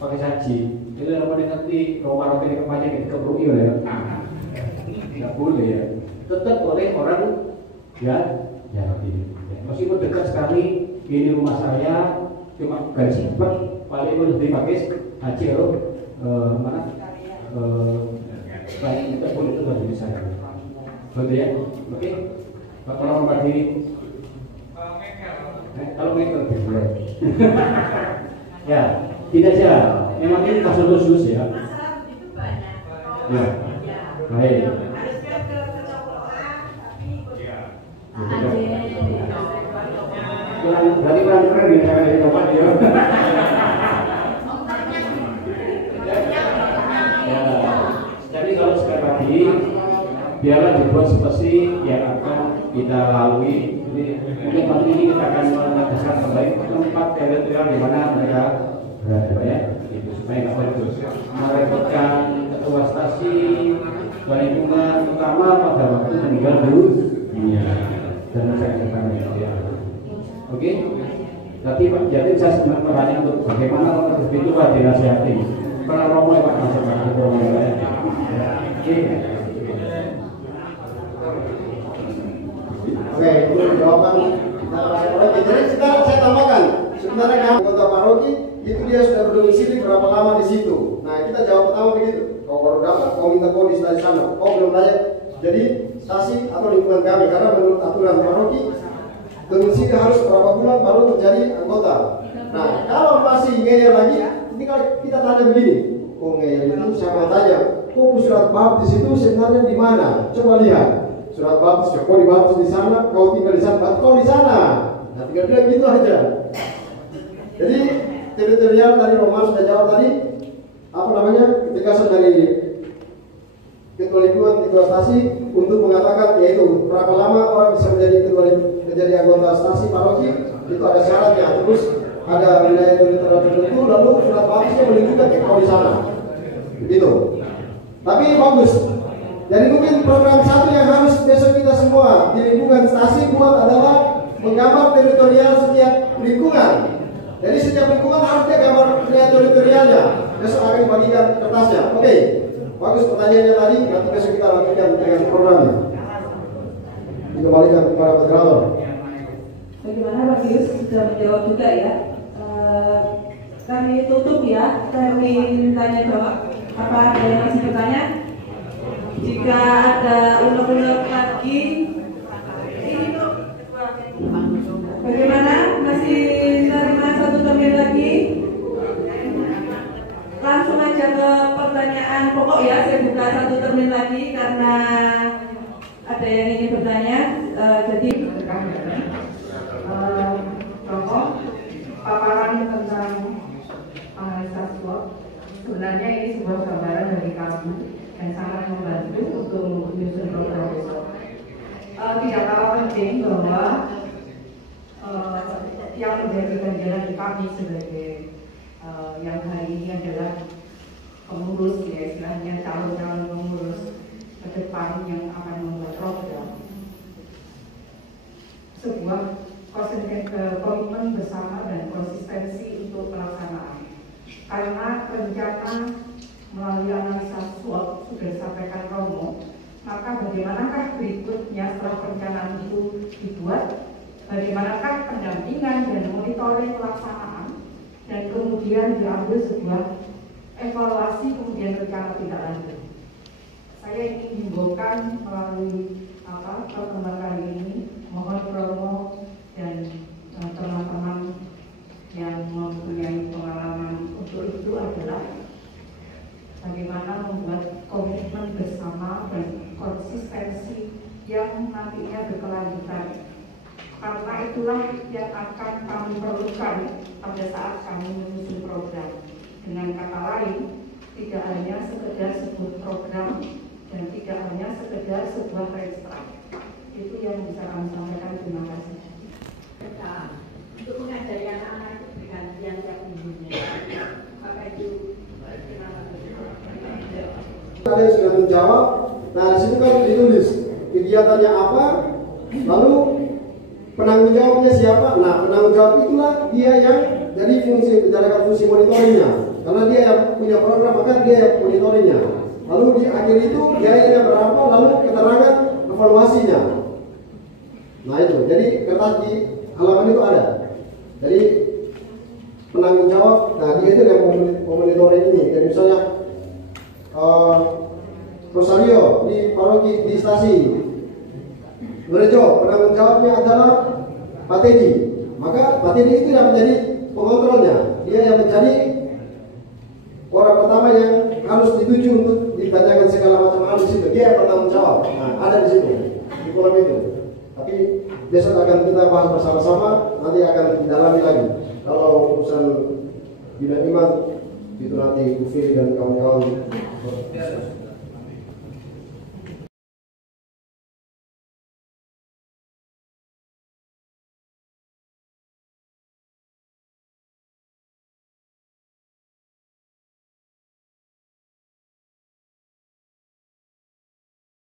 pakai saji. Itu namanya nanti Pak Rofi kemana ke Brui ya. Tidak boleh ya. Tetap oleh orang ya Jati. Meskipun dekat sekali, ini rumah saya cuma garis cepat paling lebih dipakai haji kalau mana baik kita pun itu lebih bisa. Betul ya? Oke. Pak tolong Pak Diri. Kalau mekel lebih boleh. Ya, tidak saja. Memang ini kasus khusus ya. Ya. Baik. Berarti kurang keren ya saya dari tempat dia. Jadi kalau sekali lagi biarlah dibuat seperti yang akan kita lalui. Jadi mungkin kali ini kita akan menegaskan kembali tempat teritorial di mana mereka berada ya. Itu supaya nggak terus merepotkan ketua stasi lingkungan utama pada waktu meninggal dulu. Iya. Dan saya katakan ya. Oke. Tapi Pak Jatim saya sebenarnya bertanya untuk bagaimana orang itu Pak dinasihati. Karena Romo Pak masuk ke Romo ya. Oke. Oke, itu jawaban Paroki. Jadi sekarang saya tambahkan, sebenarnya anggota Paroki itu dia sudah berdomisili berapa lama di situ. Nah, kita jawab pertama begitu. Kau baru dapat, kau minta kau di stasi sana. Kau belum layak jadi stasi atau lingkungan kami karena menurut aturan Paroki domisili harus berapa bulan baru menjadi anggota. Nah, kalau masih ngeyel lagi, ini kalau kita tanya begini, oh ngeyel itu saya mau tanya, kau surat baptis itu sebenarnya di mana? Coba lihat. Surat baptis, kau dibaptis di sana, kau tinggal di sana, kau di sana. Nah, tinggal bilang gitu aja. Jadi teritorial dari Roman sudah jawab tadi, apa namanya, ketegasan dari ketua lingkungan, ketua stasi untuk mengatakan yaitu berapa lama orang bisa menjadi anggota stasi paroki itu ada syaratnya. Terus ada wilayah teritorial tertentu, lalu surat baptisnya menunjukkan kau di sana. Begitu. Tapi bagus. Jadi mungkin program satu yang harus besok kita semua di lingkungan stasi buat adalah menggambar teritorial setiap lingkungan. Jadi setiap lingkungan harus dia gambar teritorialnya. Besok akan dibagikan kertasnya. Oke, bagus pertanyaannya tadi. Nanti besok kita lanjutkan dengan programnya. Dikembalikan kepada moderator. Bagaimana Pak Gius sudah menjawab juga ya. Kami tutup ya termin tanya jawab. Apa ada yang masih bertanya? Jika ada unek-unek lagi, bagaimana? Masih terima satu termin lagi? Langsung aja ke pertanyaan pokok ya. Saya buka satu termin lagi karena ada yang ingin bertanya. Jadi pokok paparan tentang analisa SWOT sebenarnya ini sebuah gambaran dari kami yang sangat membantu untuk menyusun program besok. Tidak kalah penting bahwa yang menjadi ganjaran di kami sebagai yang hari ini adalah pengurus ya, istilahnya calon-calon pengurus ke depan yang akan membuat program. Sebuah komitmen bersama dan konsistensi untuk pelaksanaan. Karena rencana melalui analisa SWOT sudah disampaikan Romo, maka bagaimanakah berikutnya setelah perencanaan itu dibuat, bagaimanakah pendampingan dan monitoring pelaksanaan, dan kemudian diambil sebuah evaluasi kemudian rencana tindak lanjut. Saya ingin himbaukan melalui pertemuan kali ini, mohon Romo dan teman-teman yang kami perlukan pada saat kami menyusun program. Dengan kata lain, tidak hanya sekedar sebuah program dan tidak hanya sekedar sebuah register. Itu yang bisa kami sampaikan. Terima kasih. Untuk mengajari anak-anak itu bergantian tiap minggunya. Maka itu ada yang sudah menjawab. Nah, di situ kan ditulis kegiatannya apa, lalu penanggung jawabnya siapa. Nah, penanggung jawab itulah dia yang jadi fungsi menjalankan fungsi monitoringnya. Karena dia yang punya program, maka dia yang monitoringnya. Lalu di akhir itu biayanya berapa, lalu keterangan evaluasinya. Nah itu, jadi kertas di halaman itu ada. Jadi penanggung jawab, nah dia itu yang memonitoring ini. Jadi misalnya Rosario di paroki di stasi Berejo, penanggung jawabnya adalah Pak Teddy. Maka Pak Teddy itu yang menjadi pengontrolnya. Dia yang menjadi orang pertama yang harus dituju untuk ditanyakan segala macam hal di situ. Dia yang bertanggung jawab. Nah, ada di situ, di kolom itu. Tapi besok akan kita bahas bersama-sama. Nanti akan didalami lagi. Kalau urusan bina iman itu nanti Bu Fili dan kawan-kawan.